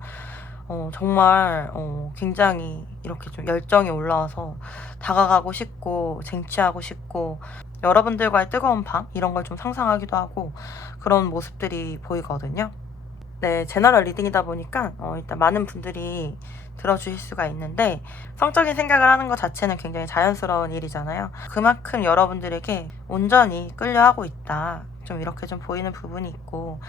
정말 굉장히 이렇게 좀 열정이 올라와서 다가가고 싶고 쟁취하고 싶고 여러분들과의 뜨거운 밤 이런 걸 좀 상상하기도 하고 그런 모습들이 보이거든요. 네, 제너럴 리딩이다 보니까 일단 많은 분들이 들어주실 수가 있는데, 성적인 생각을 하는 것 자체는 굉장히 자연스러운 일이잖아요. 그만큼 여러분들에게 온전히 끌려하고 있다, 좀 이렇게 좀 보이는 부분이 있고,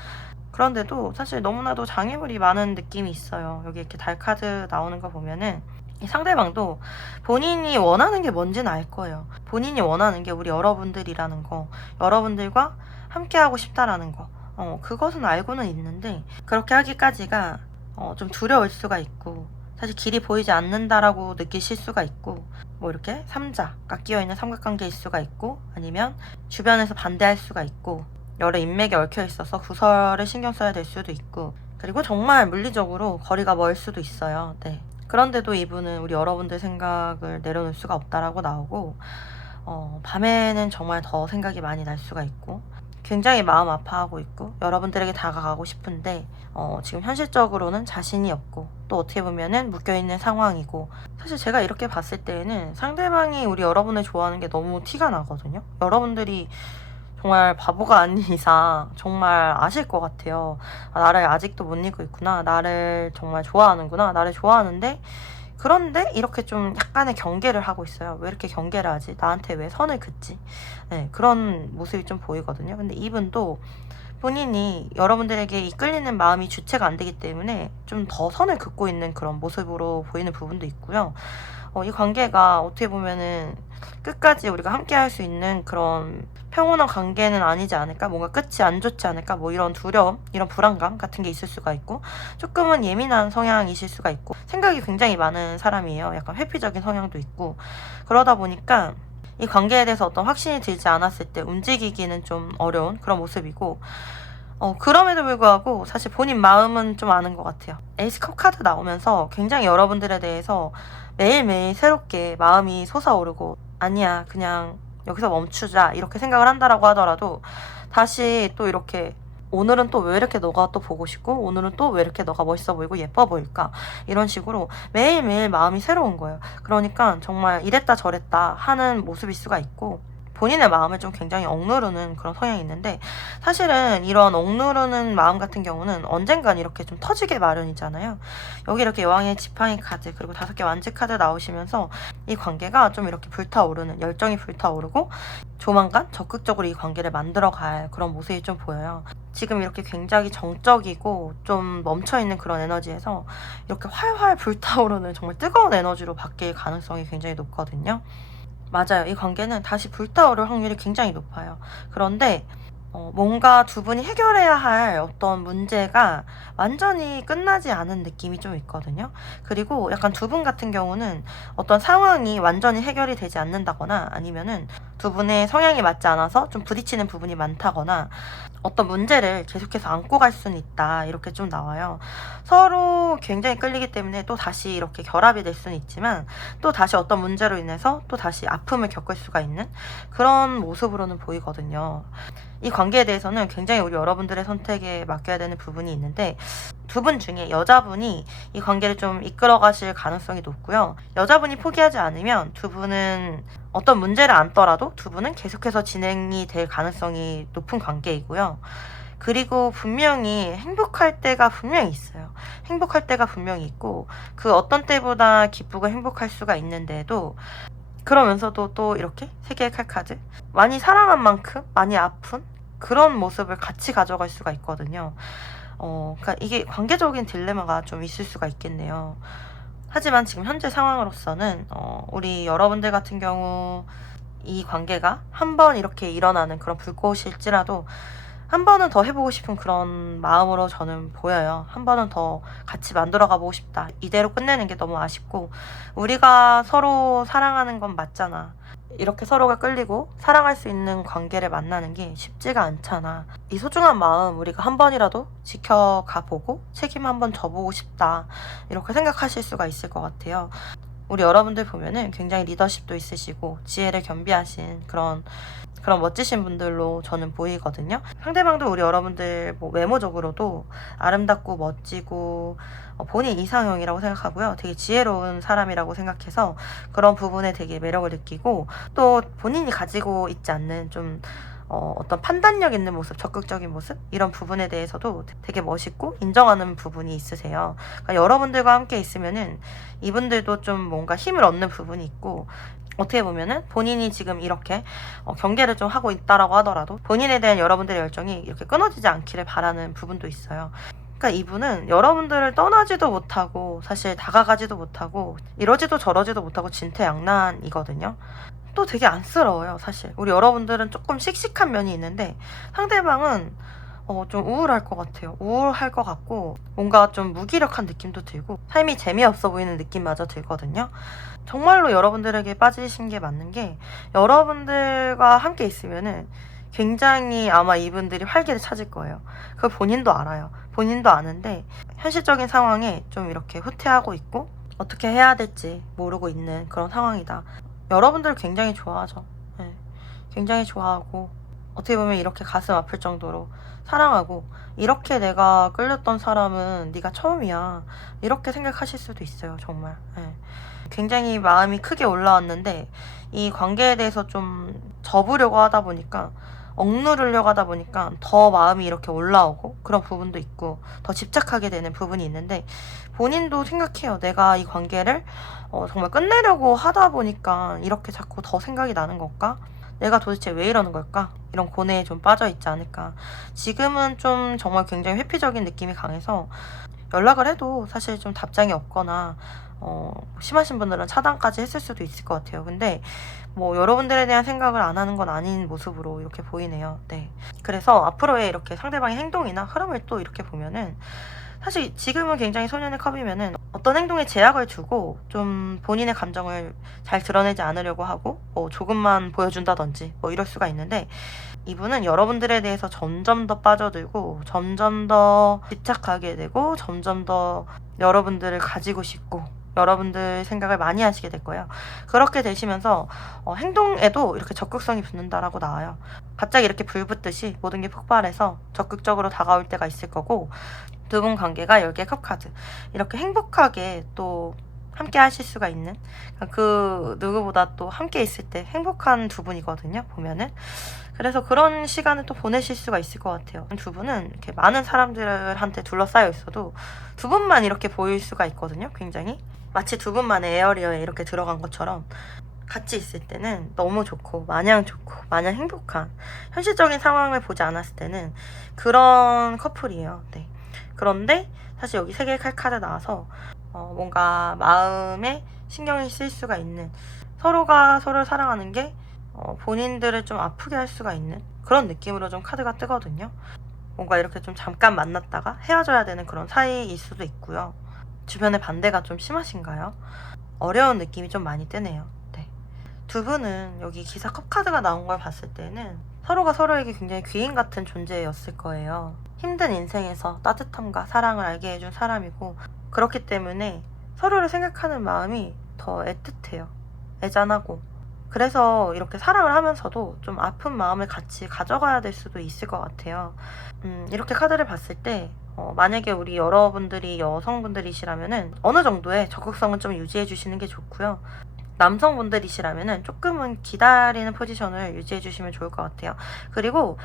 그런데도 사실 너무나도 장애물이 많은 느낌이 있어요. 여기 이렇게 달 카드 나오는 거 보면은 이 상대방도 본인이 원하는 게 뭔지는 알 거예요. 본인이 원하는 게 우리 여러분들이라는 거, 여러분들과 함께하고 싶다라는 거, 그것은 알고는 있는데 그렇게 하기까지가 좀 두려울 수가 있고, 사실 길이 보이지 않는다라고 느끼실 수가 있고, 뭐 이렇게 삼자가 끼어있는 삼각관계일 수가 있고, 아니면 주변에서 반대할 수가 있고, 여러 인맥에 얽혀 있어서 구설을 신경 써야 될 수도 있고, 그리고 정말 물리적으로 거리가 멀 수도 있어요. 네. 그런데도 이분은 우리 여러분들 생각을 내려놓을 수가 없다라고 나오고, 밤에는 정말 더 생각이 많이 날 수가 있고 굉장히 마음 아파하고 있고 여러분들에게 다가가고 싶은데 지금 현실적으로는 자신이 없고 또 어떻게 보면은 묶여있는 상황이고, 사실 제가 이렇게 봤을 때에는 상대방이 우리 여러분을 좋아하는 게 너무 티가 나거든요. 여러분들이 정말 바보가 아닌 이상 정말 아실 것 같아요. 아, 나를 아직도 못 잊고 있구나, 나를 정말 좋아하는구나, 나를 좋아하는데 그런데 이렇게 좀 약간의 경계를 하고 있어요. 왜 이렇게 경계를 하지? 나한테 왜 선을 긋지? 네, 그런 모습이 좀 보이거든요. 근데 이분도 본인이 여러분들에게 이끌리는 마음이 주체가 안 되기 때문에 좀 더 선을 긋고 있는 그런 모습으로 보이는 부분도 있고요. 이 관계가 어떻게 보면은 끝까지 우리가 함께 할 수 있는 그런 평온한 관계는 아니지 않을까, 뭔가 끝이 안 좋지 않을까, 뭐 이런 두려움, 이런 불안감 같은 게 있을 수가 있고, 조금은 예민한 성향이실 수가 있고, 생각이 굉장히 많은 사람이에요. 약간 회피적인 성향도 있고, 그러다 보니까 이 관계에 대해서 어떤 확신이 들지 않았을 때 움직이기는 좀 어려운 그런 모습이고, 그럼에도 불구하고 사실 본인 마음은 좀 아는 것 같아요. 에이스 컵 카드 나오면서 굉장히 여러분들에 대해서 매일매일 새롭게 마음이 솟아오르고, 아니야, 그냥 여기서 멈추자, 이렇게 생각을 한다라고 하더라도 다시 또 이렇게 오늘은 또 왜 이렇게 너가 또 보고 싶고, 오늘은 또 왜 이렇게 너가 멋있어 보이고 예뻐 보일까, 이런 식으로 매일매일 마음이 새로운 거예요. 그러니까 정말 이랬다 저랬다 하는 모습일 수가 있고, 본인의 마음을 좀 굉장히 억누르는 그런 성향이 있는데, 사실은 이런 억누르는 마음 같은 경우는 언젠간 이렇게 좀 터지게 마련이잖아요. 여기 이렇게 여왕의 지팡이 카드 그리고 5개 완즈 카드 나오시면서 이 관계가 좀 이렇게 불타오르는, 열정이 불타오르고 조만간 적극적으로 이 관계를 만들어갈 그런 모습이 좀 보여요. 지금 이렇게 굉장히 정적이고 좀 멈춰있는 그런 에너지에서 이렇게 활활 불타오르는 정말 뜨거운 에너지로 바뀔 가능성이 굉장히 높거든요. 맞아요. 이 관계는 다시 불타오를 확률이 굉장히 높아요. 그런데 뭔가 두 분이 해결해야 할 어떤 문제가 완전히 끝나지 않은 느낌이 좀 있거든요. 그리고 약간 두 분 같은 경우는 어떤 상황이 완전히 해결이 되지 않는다거나 아니면은 두 분의 성향이 맞지 않아서 좀 부딪히는 부분이 많다거나 어떤 문제를 계속해서 안고 갈 수는 있다. 이렇게 좀 나와요. 서로 굉장히 끌리기 때문에 또 다시 이렇게 결합이 될 수는 있지만 또 다시 어떤 문제로 인해서 또 다시 아픔을 겪을 수가 있는 그런 모습으로는 보이거든요. 이 관계에 대해서는 굉장히 우리 여러분들의 선택에 맡겨야 되는 부분이 있는데 두 분 중에 여자분이 이 관계를 좀 이끌어 가실 가능성이 높고요. 여자분이 포기하지 않으면 두 분은 어떤 문제를 안더라도 두 분은 계속해서 진행이 될 가능성이 높은 관계이고요. 그리고 분명히 행복할 때가 분명히 있어요. 행복할 때가 분명히 있고 그 어떤 때보다 기쁘고 행복할 수가 있는데도 그러면서도 또 이렇게 세 개의 칼카드 많이 사랑한 만큼 많이 아픈 그런 모습을 같이 가져갈 수가 있거든요. 그러니까 이게 관계적인 딜레마가 좀 있을 수가 있겠네요. 하지만 지금 현재 상황으로서는 우리 여러분들 같은 경우 이 관계가 한 번 이렇게 일어나는 그런 불꽃일지라도 한 번은 더 해보고 싶은 그런 마음으로 저는 보여요. 한 번은 더 같이 만들어 가보고 싶다. 이대로 끝내는 게 너무 아쉽고 우리가 서로 사랑하는 건 맞잖아. 이렇게 서로가 끌리고 사랑할 수 있는 관계를 만나는 게 쉽지가 않잖아. 이 소중한 마음 우리가 한 번이라도 지켜가 보고 책임 한번 져보고 싶다. 이렇게 생각하실 수가 있을 것 같아요. 우리 여러분들 보면은 굉장히 리더십도 있으시고 지혜를 겸비하신 그런 멋지신 분들로 저는 보이거든요. 상대방도 우리 여러분들 뭐 외모적으로도 아름답고 멋지고 본인 이상형이라고 생각하고요. 되게 지혜로운 사람이라고 생각해서 그런 부분에 되게 매력을 느끼고 또 본인이 가지고 있지 않는 좀 어떤 판단력 있는 모습, 적극적인 모습 이런 부분에 대해서도 되게 멋있고 인정하는 부분이 있으세요. 그러니까 여러분들과 함께 있으면은 이분들도 좀 뭔가 힘을 얻는 부분이 있고 어떻게 보면은 본인이 지금 이렇게 경계를 좀 하고 있다라고 하더라도 본인에 대한 여러분들의 열정이 이렇게 끊어지지 않기를 바라는 부분도 있어요. 그러니까 이분은 여러분들을 떠나지도 못하고 사실 다가가지도 못하고 이러지도 저러지도 못하고 진퇴양난이거든요. 또 되게 안쓰러워요, 사실. 우리 여러분들은 조금 씩씩한 면이 있는데 상대방은 좀 우울할 것 같아요. 우울할 것 같고 뭔가 좀 무기력한 느낌도 들고 삶이 재미없어 보이는 느낌마저 들거든요. 정말로 여러분들에게 빠지신 게 맞는 게 여러분들과 함께 있으면은 굉장히 아마 이분들이 활기를 찾을 거예요. 그걸 본인도 알아요. 본인도 아는데 현실적인 상황에 좀 이렇게 후퇴하고 있고 어떻게 해야 될지 모르고 있는 그런 상황이다. 여러분들 굉장히 좋아하죠. 네. 굉장히 좋아하고 어떻게 보면 이렇게 가슴 아플 정도로 사랑하고 이렇게 내가 끌렸던 사람은 네가 처음이야 이렇게 생각하실 수도 있어요. 정말 네. 굉장히 마음이 크게 올라왔는데 이 관계에 대해서 좀 접으려고 하다 보니까 억누르려고 하다 보니까 더 마음이 이렇게 올라오고 그런 부분도 있고 더 집착하게 되는 부분이 있는데 본인도 생각해요. 내가 이 관계를 정말 끝내려고 하다 보니까 이렇게 자꾸 더 생각이 나는 걸까? 내가 도대체 왜 이러는 걸까? 이런 고뇌에 좀 빠져 있지 않을까. 지금은 좀 정말 굉장히 회피적인 느낌이 강해서 연락을 해도 사실 좀 답장이 없거나 심하신 분들은 차단까지 했을 수도 있을 것 같아요. 근데 뭐 여러분들에 대한 생각을 안 하는 건 아닌 모습으로 이렇게 보이네요. 네. 그래서 앞으로의 이렇게 상대방의 행동이나 흐름을 또 이렇게 보면은 사실 지금은 굉장히 소년의 컵이면은 어떤 행동에 제약을 두고 좀 본인의 감정을 잘 드러내지 않으려고 하고 조금만 보여준다든지 뭐 이럴 수가 있는데 이분은 여러분들에 대해서 점점 더 빠져들고 점점 더 집착하게 되고 점점 더 여러분들을 가지고 싶고 여러분들 생각을 많이 하시게 될 거예요. 그렇게 되시면서 행동에도 이렇게 적극성이 붙는다라고 나와요. 갑자기 이렇게 불 붙듯이 모든 게 폭발해서 적극적으로 다가올 때가 있을 거고 두 분 관계가 10개의 컵카드 이렇게 행복하게 또 함께 하실 수가 있는 그 누구보다 또 함께 있을 때 행복한 두 분이거든요. 보면은 그래서 그런 시간을 또 보내실 수가 있을 것 같아요. 두 분은 이렇게 많은 사람들한테 둘러싸여 있어도 두 분만 이렇게 보일 수가 있거든요. 굉장히 마치 두 분만의 에어리어에 이렇게 들어간 것처럼 같이 있을 때는 너무 좋고 마냥 행복한 현실적인 상황을 보지 않았을 때는 그런 커플이에요. 네. 그런데 사실 여기 3개의 칼카드 나와서 뭔가 마음에 신경이 쓰일 수가 있는 서로가 서로를 사랑하는 게 본인들을 좀 아프게 할 수가 있는 그런 느낌으로 좀 카드가 뜨거든요. 뭔가 이렇게 좀 잠깐 만났다가 헤어져야 되는 그런 사이일 수도 있고요. 주변의 반대가 좀 심하신가요? 어려운 느낌이 좀 많이 뜨네요. 네. 두 분은 여기 기사 컵 카드가 나온 걸 봤을 때는 서로가 서로에게 굉장히 귀인 같은 존재였을 거예요. 힘든 인생에서 따뜻함과 사랑을 알게 해준 사람이고, 그렇기 때문에 서로를 생각하는 마음이 더 애틋해요. 애잔하고. 그래서 이렇게 사랑을 하면서도 좀 아픈 마음을 같이 가져가야 될 수도 있을 것 같아요. 이렇게 카드를 봤을 때 만약에 우리 여러분들이 여성분들이시라면은 어느 정도의 적극성은 좀 유지해 주시는 게 좋고요. 남성분들이시라면은 조금은 기다리는 포지션을 유지해 주시면 좋을 것 같아요. 그리고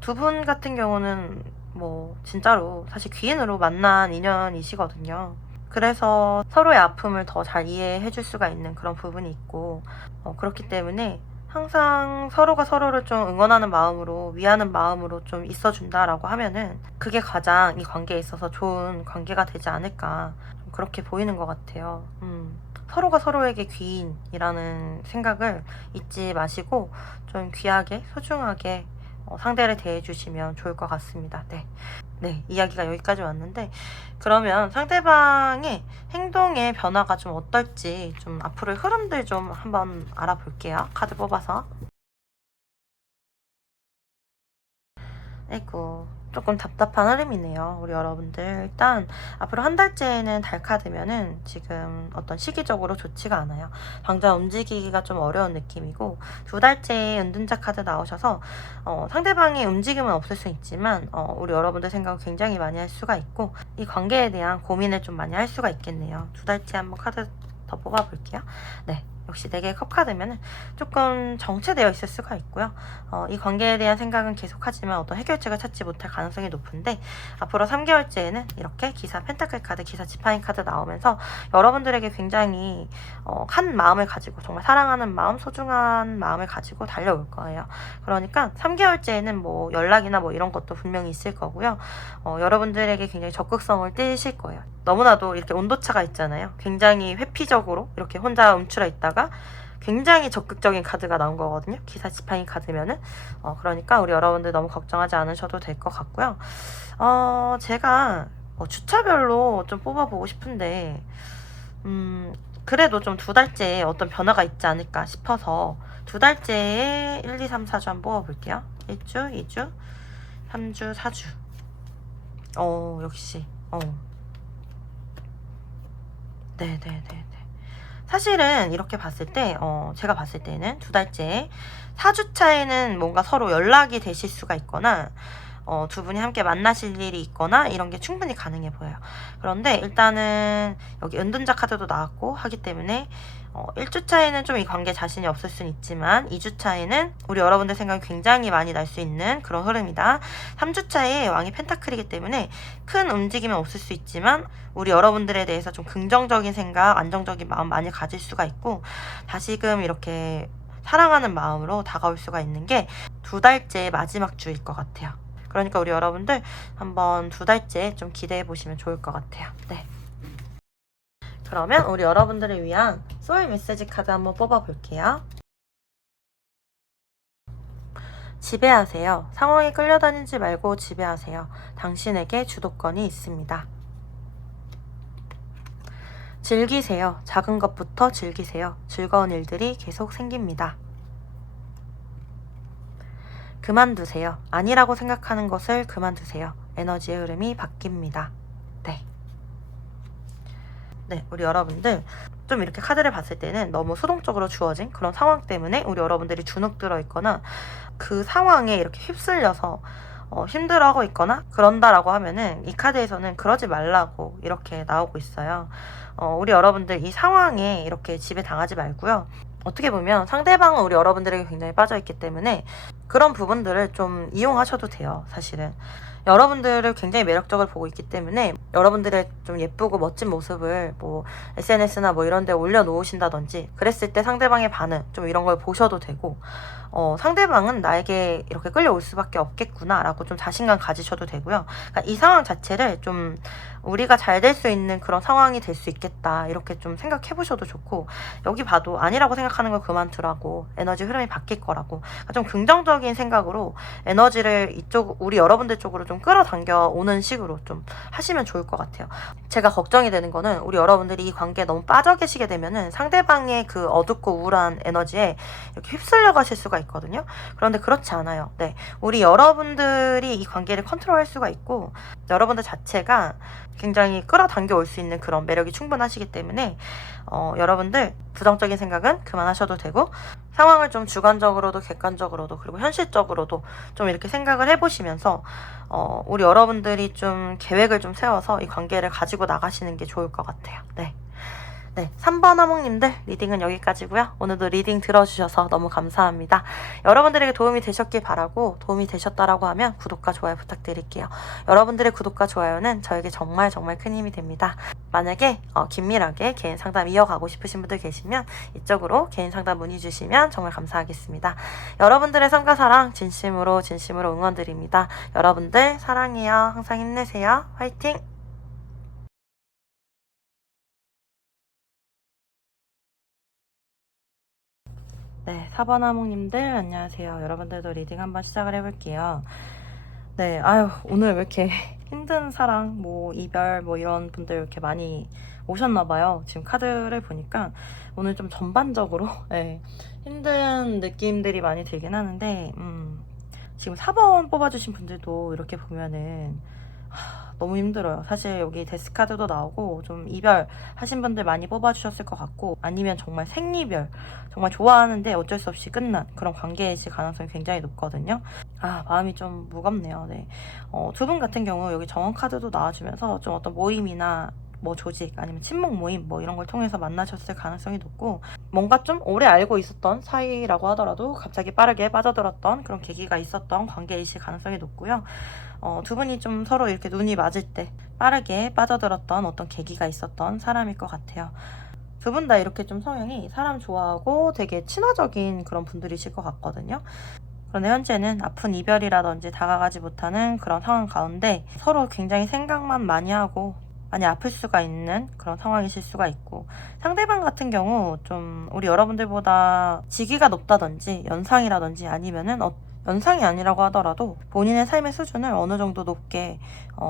두 분 같은 경우는 뭐 진짜로 사실 귀인으로 만난 인연이시거든요. 그래서 서로의 아픔을 더 잘 이해해 줄 수가 있는 그런 부분이 있고, 그렇기 때문에 항상 서로가 서로를 좀 응원하는 마음으로, 위하는 마음으로 좀 있어준다라고 하면은 그게 가장 이 관계에 있어서 좋은 관계가 되지 않을까, 좀 그렇게 보이는 것 같아요. 서로가 서로에게 귀인이라는 생각을 잊지 마시고 좀 귀하게, 소중하게 상대를 대해주시면 좋을 것 같습니다. 네, 이야기가 여기까지 왔는데, 그러면 상대방의 행동의 변화가 좀 어떨지 좀 앞으로의 흐름들 좀 한번 알아볼게요. 카드 뽑아서. 아이고, 조금 답답한 흐름이네요. 우리 여러분들. 일단 앞으로 한 달째는 달 카드면은 지금 어떤 시기적으로 좋지가 않아요. 당장 움직이기가 좀 어려운 느낌이고, 두 달째에 은둔자 카드 나오셔서 상대방의 움직임은 없을 수 있지만 우리 여러분들 생각을 굉장히 많이 할 수가 있고, 이 관계에 대한 고민을 좀 많이 할 수가 있겠네요. 두 달째 한번 카드 더 뽑아볼게요. 네. 역시 4개의 컵 카드면 조금 정체되어 있을 수가 있고요. 이 관계에 대한 생각은 계속하지만 어떤 해결책을 찾지 못할 가능성이 높은데, 앞으로 3개월째에는 이렇게 기사 펜타클 카드, 기사 지파인 카드 나오면서 여러분들에게 굉장히 한 마음을 가지고, 정말 사랑하는 마음, 소중한 마음을 가지고 달려올 거예요. 그러니까 3개월째에는 뭐 연락이나 뭐 이런 것도 분명히 있을 거고요. 여러분들에게 굉장히 적극성을 띠실 거예요. 너무나도 이렇게 온도차가 있잖아요. 굉장히 회피적으로 이렇게 혼자 움츠러 있다가 굉장히 적극적인 카드가 나온 거거든요. 기사 지팡이 카드면은. 그러니까 우리 여러분들 너무 걱정하지 않으셔도 될 것 같고요. 제가 주차별로 좀 뽑아보고 싶은데, 그래도 좀 두 달째에 어떤 변화가 있지 않을까 싶어서 두 달째에 1, 2, 3, 4주 한번 뽑아볼게요. 1주, 2주, 3주, 4주. 역시. 네네네네. 사실은 이렇게 봤을 때, 제가 봤을 때는 두 달째, 4주 차에는 뭔가 서로 연락이 되실 수가 있거나, 두 분이 함께 만나실 일이 있거나 이런 게 충분히 가능해 보여요. 그런데 일단은 여기 은둔자 카드도 나왔고 하기 때문에 1주 차에는 좀 이 관계 자신이 없을 수는 있지만 2주 차에는 우리 여러분들 생각이 굉장히 많이 날 수 있는 그런 흐름이다. 3주 차에 왕이 펜타클이기 때문에 큰 움직임은 없을 수 있지만 우리 여러분들에 대해서 좀 긍정적인 생각, 안정적인 마음 많이 가질 수가 있고, 다시금 이렇게 사랑하는 마음으로 다가올 수가 있는 게 두 달째 마지막 주일 것 같아요. 그러니까 우리 여러분들 한번 두 달째 좀 기대해 보시면 좋을 것 같아요. 네. 그러면 우리 여러분들을 위한 소울 메시지 카드 한번 뽑아 볼게요. 지배하세요. 상황에 끌려다니지 말고 지배하세요. 당신에게 주도권이 있습니다. 즐기세요. 작은 것부터 즐기세요. 즐거운 일들이 계속 생깁니다. 그만두세요. 아니라고 생각하는 것을 그만두세요. 에너지의 흐름이 바뀝니다. 네, 우리 여러분들 좀 이렇게 카드를 봤을 때는 너무 수동적으로 주어진 그런 상황 때문에 우리 여러분들이 주눅 들어 있거나 그 상황에 이렇게 휩쓸려서 힘들어하고 있거나 그런다라고 하면은 이 카드에서는 그러지 말라고 이렇게 나오고 있어요. 우리 여러분들 이 상황에 이렇게 지배당하지 말고요. 어떻게 보면 상대방은 우리 여러분들에게 굉장히 빠져있기 때문에 그런 부분들을 좀 이용하셔도 돼요. 사실은 여러분들을 굉장히 매력적으로 보고 있기 때문에 여러분들의 좀 예쁘고 멋진 모습을 뭐 SNS나 뭐 이런 데 올려놓으신다든지 그랬을 때 상대방의 반응 좀 이런 걸 보셔도 되고, 상대방은 나에게 이렇게 끌려올 수밖에 없겠구나 라고 좀 자신감 가지셔도 되고요. 그러니까 이 상황 자체를 좀 우리가 잘 될 수 있는 그런 상황이 될 수 있겠다 이렇게 좀 생각해 보셔도 좋고, 여기 봐도 아니라고 생각하는 걸 그만두라고, 에너지 흐름이 바뀔 거라고, 그러니까 좀 긍정적인 생각으로 에너지를 이쪽 우리 여러분들 쪽으로 좀 끌어당겨 오는 식으로 좀 하시면 좋을 것 같아요. 제가 걱정이 되는 거는 우리 여러분들이 이 관계에 너무 빠져 계시게 되면은 상대방의 그 어둡고 우울한 에너지에 이렇게 휩쓸려 가실 수가 있거든요. 그런데 그렇지 않아요. 네, 우리 여러분들이 이 관계를 컨트롤할 수가 있고, 여러분들 자체가 굉장히 끌어당겨 올 수 있는 그런 매력이 충분하시기 때문에 여러분들 부정적인 생각은 그만하셔도 되고, 상황을 좀 주관적으로도 객관적으로도 그리고 현실적으로도 좀 이렇게 생각을 해보시면서 우리 여러분들이 좀 계획을 좀 세워서 이 관계를 가지고 나가시는 게 좋을 것 같아요. 네, 3번 화목님들 리딩은 여기까지고요. 오늘도 리딩 들어주셔서 너무 감사합니다. 여러분들에게 도움이 되셨길 바라고, 도움이 되셨다라고 하면 구독과 좋아요 부탁드릴게요. 여러분들의 구독과 좋아요는 저에게 정말 정말 큰 힘이 됩니다. 만약에 긴밀하게 개인 상담 이어가고 싶으신 분들 계시면 이쪽으로 개인 상담 문의 주시면 정말 감사하겠습니다. 여러분들의 삶과 사랑 진심으로 진심으로 응원드립니다. 여러분들 사랑해요. 항상 힘내세요. 화이팅! 네, 4번 화목님들 안녕하세요. 여러분들도 리딩 한번 시작을 해볼게요. 네, 아유, 오늘 왜 이렇게 힘든 사랑, 뭐 이별, 뭐 이런 분들 이렇게 많이 오셨나봐요. 지금 카드를 보니까 오늘 좀 전반적으로 네, 힘든 느낌들이 많이 들긴 하는데, 지금 4번 뽑아주신 분들도 이렇게 보면은 너무 힘들어요. 사실 여기 데스카드도 나오고 좀 이별 하신 분들 많이 뽑아주셨을 것 같고, 아니면 정말 생이별, 정말 좋아하는데 어쩔 수 없이 끝난 그런 관계이실 가능성이 굉장히 높거든요. 마음이 좀 무겁네요. 네. 두 분 같은 경우 여기 정원 카드도 나와주면서 좀 어떤 모임이나 뭐 조직 아니면 친목 모임 뭐 이런 걸 통해서 만나셨을 가능성이 높고, 뭔가 좀 오래 알고 있었던 사이라고 하더라도 갑자기 빠르게 빠져들었던 그런 계기가 있었던 관계이실 가능성이 높고요. 두 분이 좀 서로 이렇게 눈이 맞을 때 빠르게 빠져들었던 어떤 계기가 있었던 사람일 것 같아요. 두 분 다 이렇게 좀 성향이 사람 좋아하고 되게 친화적인 그런 분들이실 것 같거든요. 그런데 현재는 아픈 이별이라든지 다가가지 못하는 그런 상황 가운데 서로 굉장히 생각만 많이 하고 많이 아플 수가 있는 그런 상황이실 수가 있고, 상대방 같은 경우 좀 우리 여러분들보다 직위가 높다든지 연상이라든지 아니면은 연상이 아니라고 하더라도 본인의 삶의 수준을 어느 정도 높게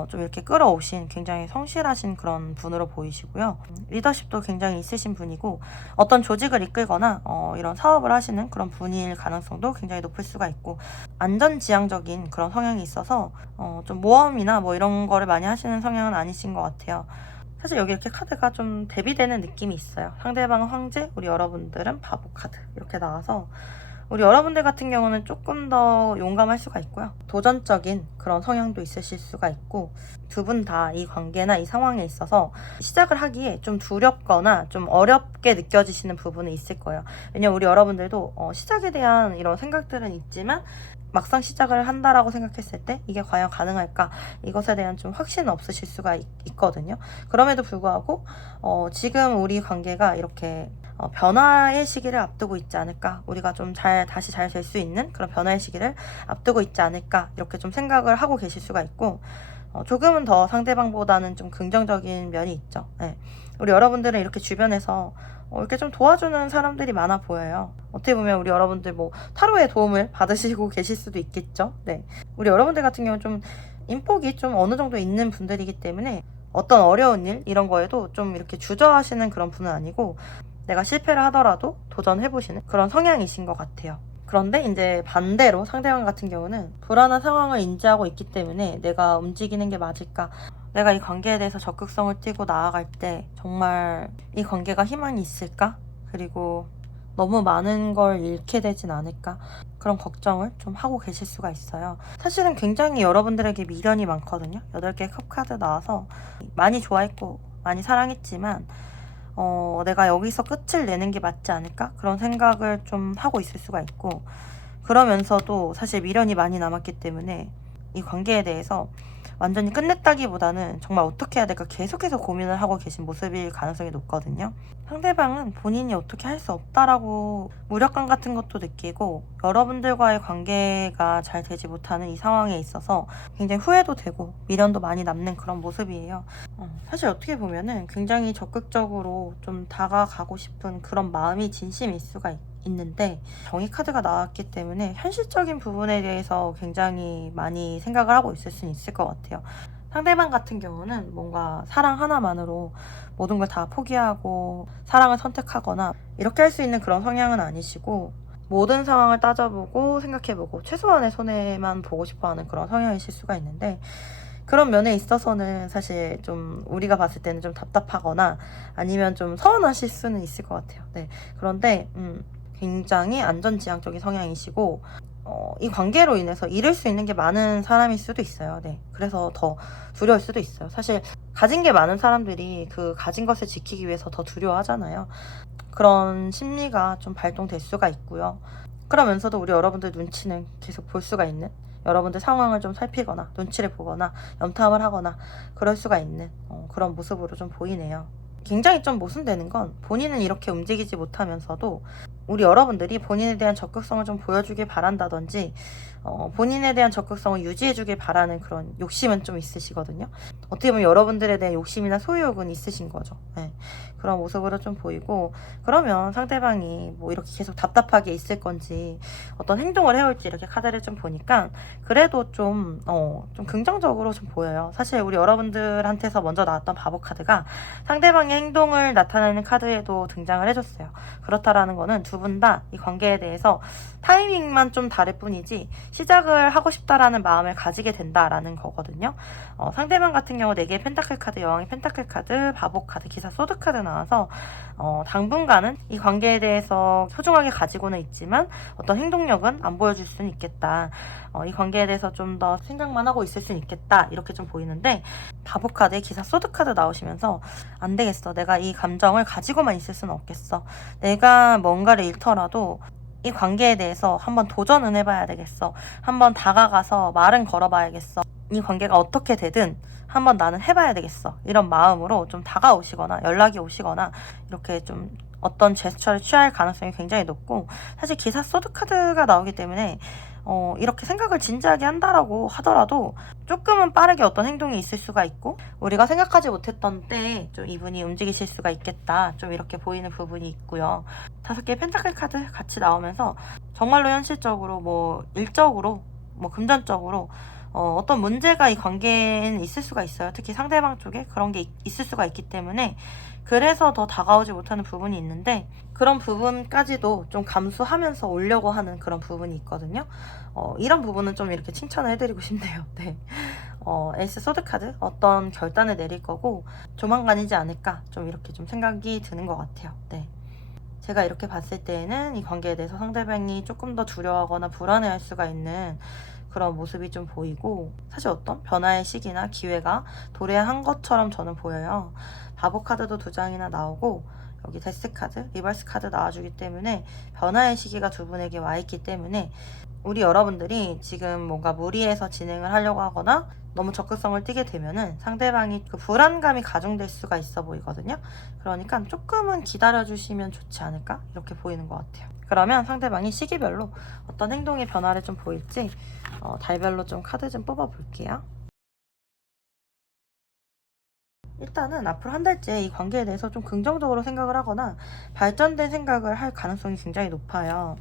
좀 이렇게 끌어오신 굉장히 성실하신 그런 분으로 보이시고요. 리더십도 굉장히 있으신 분이고, 어떤 조직을 이끌거나 이런 사업을 하시는 그런 분일 가능성도 굉장히 높을 수가 있고, 안전지향적인 그런 성향이 있어서 좀 모험이나 뭐 이런 거를 많이 하시는 성향은 아니신 것 같아요. 사실 여기 이렇게 카드가 좀 대비되는 느낌이 있어요. 상대방은 황제, 우리 여러분들은 바보 카드 이렇게 나와서, 우리 여러분들 같은 경우는 조금 더 용감할 수가 있고요. 도전적인 그런 성향도 있으실 수가 있고, 두 분 다 이 관계나 이 상황에 있어서 시작을 하기에 좀 두렵거나 좀 어렵게 느껴지시는 부분이 있을 거예요. 왜냐면 우리 여러분들도 시작에 대한 이런 생각들은 있지만 막상 시작을 한다라고 생각했을 때 이게 과연 가능할까? 이것에 대한 좀 확신은 없으실 수가 있거든요. 그럼에도 불구하고 지금 우리 관계가 이렇게 변화의 시기를 앞두고 있지 않을까, 우리가 좀 다시 잘 될 수 있는 그런 변화의 시기를 앞두고 있지 않을까 이렇게 좀 생각을 하고 계실 수가 있고, 조금은 더 상대방보다는 좀 긍정적인 면이 있죠. 네. 우리 여러분들은 이렇게 주변에서 이렇게 좀 도와주는 사람들이 많아 보여요. 어떻게 보면 우리 여러분들 뭐 타로의 도움을 받으시고 계실 수도 있겠죠. 네. 우리 여러분들 같은 경우는 좀 인복이 좀 어느 정도 있는 분들이기 때문에 어떤 어려운 일 이런 거에도 좀 이렇게 주저하시는 그런 분은 아니고, 내가 실패를 하더라도 도전해보시는 그런 성향이신 것 같아요. 그런데 이제 반대로 상대방 같은 경우는 불안한 상황을 인지하고 있기 때문에 내가 움직이는 게 맞을까? 내가 이 관계에 대해서 적극성을 띠고 나아갈 때 정말 이 관계가 희망이 있을까? 그리고 너무 많은 걸 잃게 되진 않을까? 그런 걱정을 좀 하고 계실 수가 있어요. 사실은 굉장히 여러분들에게 미련이 많거든요. 8개의 컵 카드 나와서 많이 좋아했고 많이 사랑했지만 내가 여기서 끝을 내는 게 맞지 않을까? 그런 생각을 좀 하고 있을 수가 있고, 그러면서도 사실 미련이 많이 남았기 때문에 이 관계에 대해서 완전히 끝냈다기보다는 정말 어떻게 해야 될까 계속해서 고민을 하고 계신 모습일 가능성이 높거든요. 상대방은 본인이 어떻게 할 수 없다라고 무력감 같은 것도 느끼고 여러분들과의 관계가 잘 되지 못하는 이 상황에 있어서 굉장히 후회도 되고 미련도 많이 남는 그런 모습이에요. 사실 어떻게 보면은 굉장히 적극적으로 좀 다가가고 싶은 그런 마음이 진심일 수가 있는데 정의 카드가 나왔기 때문에 현실적인 부분에 대해서 굉장히 많이 생각을 하고 있을 수는 있을 것 같아요. 상대방 같은 경우는 뭔가 사랑 하나만으로 모든 걸 다 포기하고 사랑을 선택하거나 이렇게 할 수 있는 그런 성향은 아니시고 모든 상황을 따져보고 생각해보고 최소한의 손해만 보고 싶어하는 그런 성향이실 수가 있는데 그런 면에 있어서는 사실 좀 우리가 봤을 때는 좀 답답하거나 아니면 좀 서운하실 수는 있을 것 같아요. 네. 그런데 굉장히 안전지향적인 성향이시고 이 관계로 인해서 잃을 수 있는 게 많은 사람일 수도 있어요. 네. 그래서 더 두려울 수도 있어요. 사실 가진 게 많은 사람들이 그 가진 것을 지키기 위해서 더 두려워하잖아요. 그런 심리가 좀 발동될 수가 있고요. 그러면서도 우리 여러분들 눈치는 계속 볼 수가 있는 여러분들 상황을 좀 살피거나 눈치를 보거나 염탐을 하거나 그럴 수가 있는 그런 모습으로 좀 보이네요. 굉장히 좀 모순되는 건 본인은 이렇게 움직이지 못하면서도 우리 여러분들이 본인에 대한 적극성을 좀 보여주길 바란다든지 본인에 대한 적극성을 유지해주길 바라는 그런 욕심은 좀 있으시거든요. 어떻게 보면 여러분들에 대한 욕심이나 소유욕은 있으신 거죠. 네. 그런 모습으로 좀 보이고 그러면 상대방이 뭐 이렇게 계속 답답하게 있을 건지 어떤 행동을 해올지 이렇게 카드를 좀 보니까 그래도 좀 긍정적으로 좀 보여요. 사실 우리 여러분들한테서 먼저 나왔던 바보 카드가 상대방의 행동을 나타내는 카드에도 등장을 해줬어요. 그렇다라는 거는 두 분 다 이 관계에 대해서 타이밍만 좀 다를 뿐이지 시작을 하고 싶다라는 마음을 가지게 된다라는 거거든요. 상대방 같은 경우 4개의 펜타클 카드, 여왕의 펜타클 카드, 바보 카드, 기사 소드 카드 나와서 당분간은 이 관계에 대해서 소중하게 가지고는 있지만 어떤 행동력은 안 보여줄 수는 있겠다. 이 관계에 대해서 좀 더 생각만 하고 있을 수는 있겠다. 이렇게 좀 보이는데 바보 카드에 기사 소드 카드 나오시면서 안 되겠어. 내가 이 감정을 가지고만 있을 수는 없겠어. 내가 뭔가를 잃더라도 이 관계에 대해서 한번 도전은 해봐야 되겠어. 한번 다가가서 말은 걸어봐야겠어. 이 관계가 어떻게 되든 한번 나는 해봐야 되겠어. 이런 마음으로 좀 다가오시거나 연락이 오시거나 이렇게 좀 어떤 제스처를 취할 가능성이 굉장히 높고 사실 기사 소드 카드가 나오기 때문에 이렇게 생각을 진지하게 한다라고 하더라도 조금은 빠르게 어떤 행동이 있을 수가 있고 우리가 생각하지 못했던 때에 좀 이분이 움직이실 수가 있겠다 좀 이렇게 보이는 부분이 있고요. 5개의 펜타클 카드 같이 나오면서 정말로 현실적으로 뭐 일적으로 뭐 금전적으로 어떤 문제가 이 관계에는 있을 수가 있어요. 특히 상대방 쪽에 그런 게 있을 수가 있기 때문에 그래서 더 다가오지 못하는 부분이 있는데 그런 부분까지도 좀 감수하면서 오려고 하는 그런 부분이 있거든요. 이런 부분은 좀 이렇게 칭찬을 해드리고 싶네요. 네. 에이스 소드 카드 어떤 결단을 내릴 거고 조만간이지 않을까 좀 이렇게 좀 생각이 드는 것 같아요. 네. 제가 이렇게 봤을 때에는 이 관계에 대해서 상대방이 조금 더 두려워하거나 불안해할 수가 있는 그런 모습이 좀 보이고 사실 어떤 변화의 시기나 기회가 도래한 것처럼 저는 보여요. 바보 카드도 2장이나 나오고 여기 데스 카드, 리버스 카드 나와주기 때문에 변화의 시기가 두 분에게 와 있기 때문에 우리 여러분들이 지금 뭔가 무리해서 진행을 하려고 하거나 너무 적극성을 띠게 되면은 상대방이 그 불안감이 가중될 수가 있어 보이거든요. 그러니까 조금은 기다려주시면 좋지 않을까? 이렇게 보이는 것 같아요. 그러면 상대방이 시기별로 어떤 행동의 변화를 좀 보일지 달별로 좀 카드 좀 뽑아 볼게요. 일단은 앞으로 한 달째 이 관계에 대해서 좀 긍정적으로 생각을 하거나 발전된 생각을 할 가능성이 굉장히 높아요.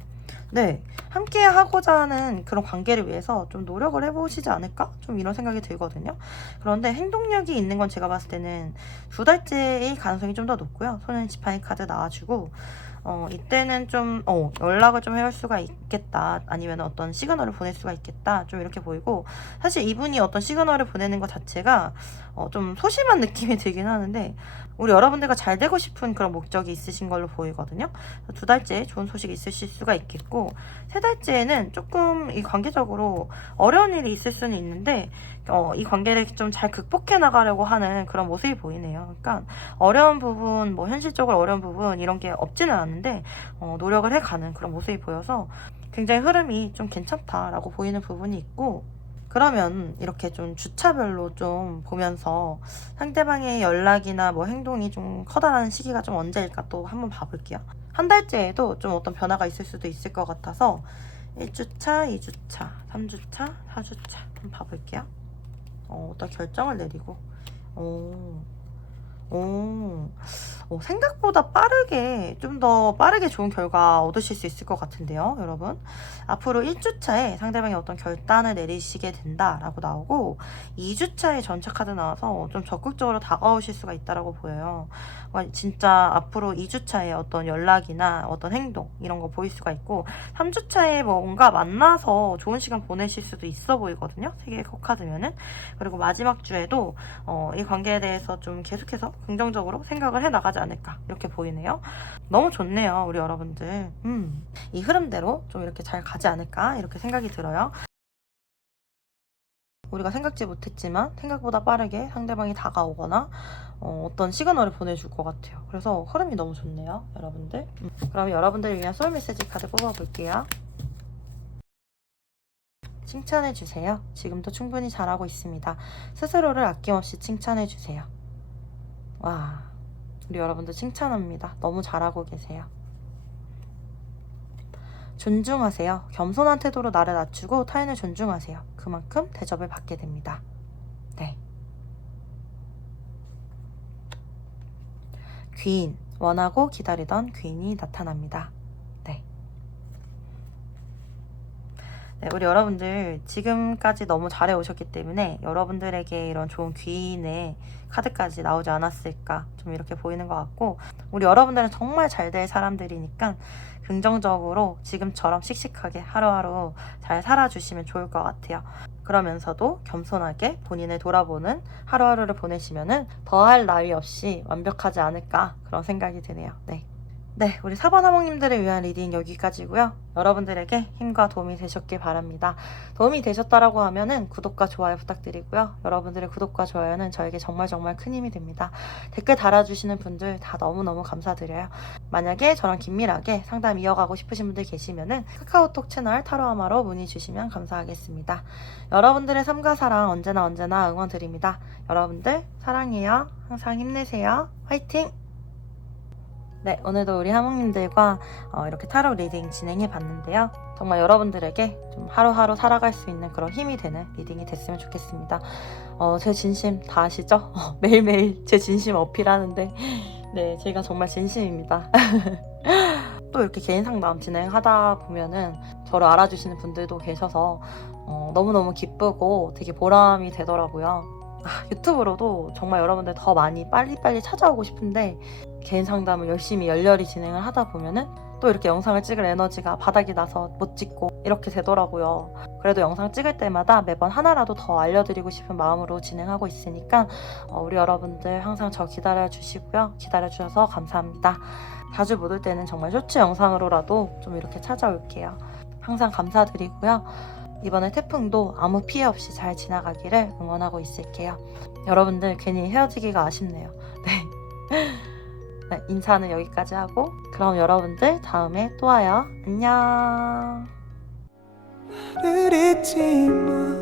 네, 함께 하고자 하는 그런 관계를 위해서 좀 노력을 해보시지 않을까? 좀 이런 생각이 들거든요. 그런데 행동력이 있는 건 제가 봤을 때는 2달째의 가능성이 좀 더 높고요. 소년 지팡이 카드 나와주고 이때는 좀 연락을 좀 해올 수가 있겠다. 아니면 어떤 시그널을 보낼 수가 있겠다. 좀 이렇게 보이고 사실 이분이 어떤 시그널을 보내는 것 자체가 좀 소심한 느낌이 들긴 하는데 우리 여러분들과 잘 되고 싶은 그런 목적이 있으신 걸로 보이거든요. 2달째 좋은 소식이 있으실 수가 있겠고 3달째에는 조금 이 관계적으로 어려운 일이 있을 수는 있는데 이 관계를 좀 잘 극복해 나가려고 하는 그런 모습이 보이네요. 그러니까 어려운 부분, 뭐 현실적으로 어려운 부분 이런 게 없지는 않은데 노력을 해가는 그런 모습이 보여서 굉장히 흐름이 좀 괜찮다라고 보이는 부분이 있고, 그러면 이렇게 좀 주차별로 좀 보면서 상대방의 연락이나 뭐 행동이 좀 커다란 시기가 좀 언제일까 또 한번 봐볼게요. 한 달째에도 좀 어떤 변화가 있을 수도 있을 것 같아서 1주차, 2주차, 3주차, 4주차 한번 봐볼게요. 어떤 결정을 내리고 생각보다 빠르게, 좀 더 빠르게 좋은 결과 얻으실 수 있을 것 같은데요, 여러분. 앞으로 1주차에 상대방이 어떤 결단을 내리시게 된다라고 나오고, 2주차에 전차 카드 나와서 좀 적극적으로 다가오실 수가 있다라고 보여요. 그러니까 진짜 앞으로 2주차에 어떤 연락이나 어떤 행동, 이런 거 보일 수가 있고, 3주차에 뭔가 만나서 좋은 시간 보내실 수도 있어 보이거든요, 3개의 카드면은. 그리고 마지막 주에도 이 관계에 대해서 좀 계속해서 긍정적으로 생각을 해 나가지 않을까, 이렇게 보이네요. 너무 좋네요, 우리 여러분들. 이 흐름대로 좀 이렇게 잘 가지 않을까, 이렇게 생각이 들어요. 우리가 생각지 못했지만 생각보다 빠르게 상대방이 다가오거나 어떤 시그널을 보내줄 것 같아요. 그래서 흐름이 너무 좋네요, 여러분들. 그럼 여러분들을 위한 소울 메시지 카드 뽑아볼게요. 칭찬해주세요. 지금도 충분히 잘하고 있습니다. 스스로를 아낌없이 칭찬해주세요. 와, 우리 여러분들 칭찬합니다. 너무 잘하고 계세요. 존중하세요. 겸손한 태도로 나를 낮추고 타인을 존중하세요. 그만큼 대접을 받게 됩니다. 네. 귀인, 원하고 기다리던 귀인이 나타납니다. 네. 네, 우리 여러분들 지금까지 너무 잘해 오셨기 때문에 여러분들에게 이런 좋은 귀인의 카드까지 나오지 않았을까, 좀 이렇게 보이는 것 같고, 우리 여러분들은 정말 잘 될 사람들이니까 긍정적으로 지금처럼 씩씩하게 하루하루 잘 살아주시면 좋을 것 같아요. 그러면서도 겸손하게 본인을 돌아보는 하루하루를 보내시면은 더할 나위 없이 완벽하지 않을까, 그런 생각이 드네요. 네, 우리 4번 하모님들을 위한 리딩 여기까지고요. 여러분들에게 힘과 도움이 되셨길 바랍니다. 도움이 되셨다라고 하면은 구독과 좋아요 부탁드리고요. 여러분들의 구독과 좋아요는 저에게 정말 큰 힘이 됩니다. 댓글 달아주시는 분들 다 너무너무 감사드려요. 만약에 저랑 긴밀하게 상담 이어가고 싶으신 분들 계시면은 카카오톡 채널 타로아마로 문의 주시면 감사하겠습니다. 여러분들의 삶과 사랑 언제나 응원 드립니다. 여러분들 사랑해요. 항상 힘내세요. 화이팅! 네, 오늘도 우리 하모님들과 이렇게 타로 리딩 진행해 봤는데요. 정말 여러분들에게 좀 하루하루 살아갈 수 있는 그런 힘이 되는 리딩이 됐으면 좋겠습니다. 제 진심 다 아시죠? 매일매일 제 진심 어필하는데 네, 제가 정말 진심입니다. 또 이렇게 개인 상담 진행하다 보면은 저를 알아주시는 분들도 계셔서 너무너무 기쁘고 되게 보람이 되더라고요. 유튜브로도 정말 여러분들 더 많이 빨리빨리 찾아오고 싶은데, 개인 상담을 열심히 열렬히 진행을 하다 보면은 또 이렇게 영상을 찍을 에너지가 바닥이 나서 못 찍고 이렇게 되더라고요. 그래도 영상 찍을 때마다 매번 하나라도 더 알려드리고 싶은 마음으로 진행하고 있으니까 우리 여러분들 항상 저 기다려주시고요. 기다려주셔서 감사합니다. 자주 못 올 때는 정말 쇼츠 영상으로라도 좀 이렇게 찾아올게요. 항상 감사드리고요. 이번에 태풍도 아무 피해 없이 잘 지나가기를 응원하고 있을게요. 여러분들 괜히 헤어지기가 아쉽네요. 네, 인사는 여기까지 하고, 그럼 여러분들 다음에 또 와요. 안녕. 나를 잊지 마.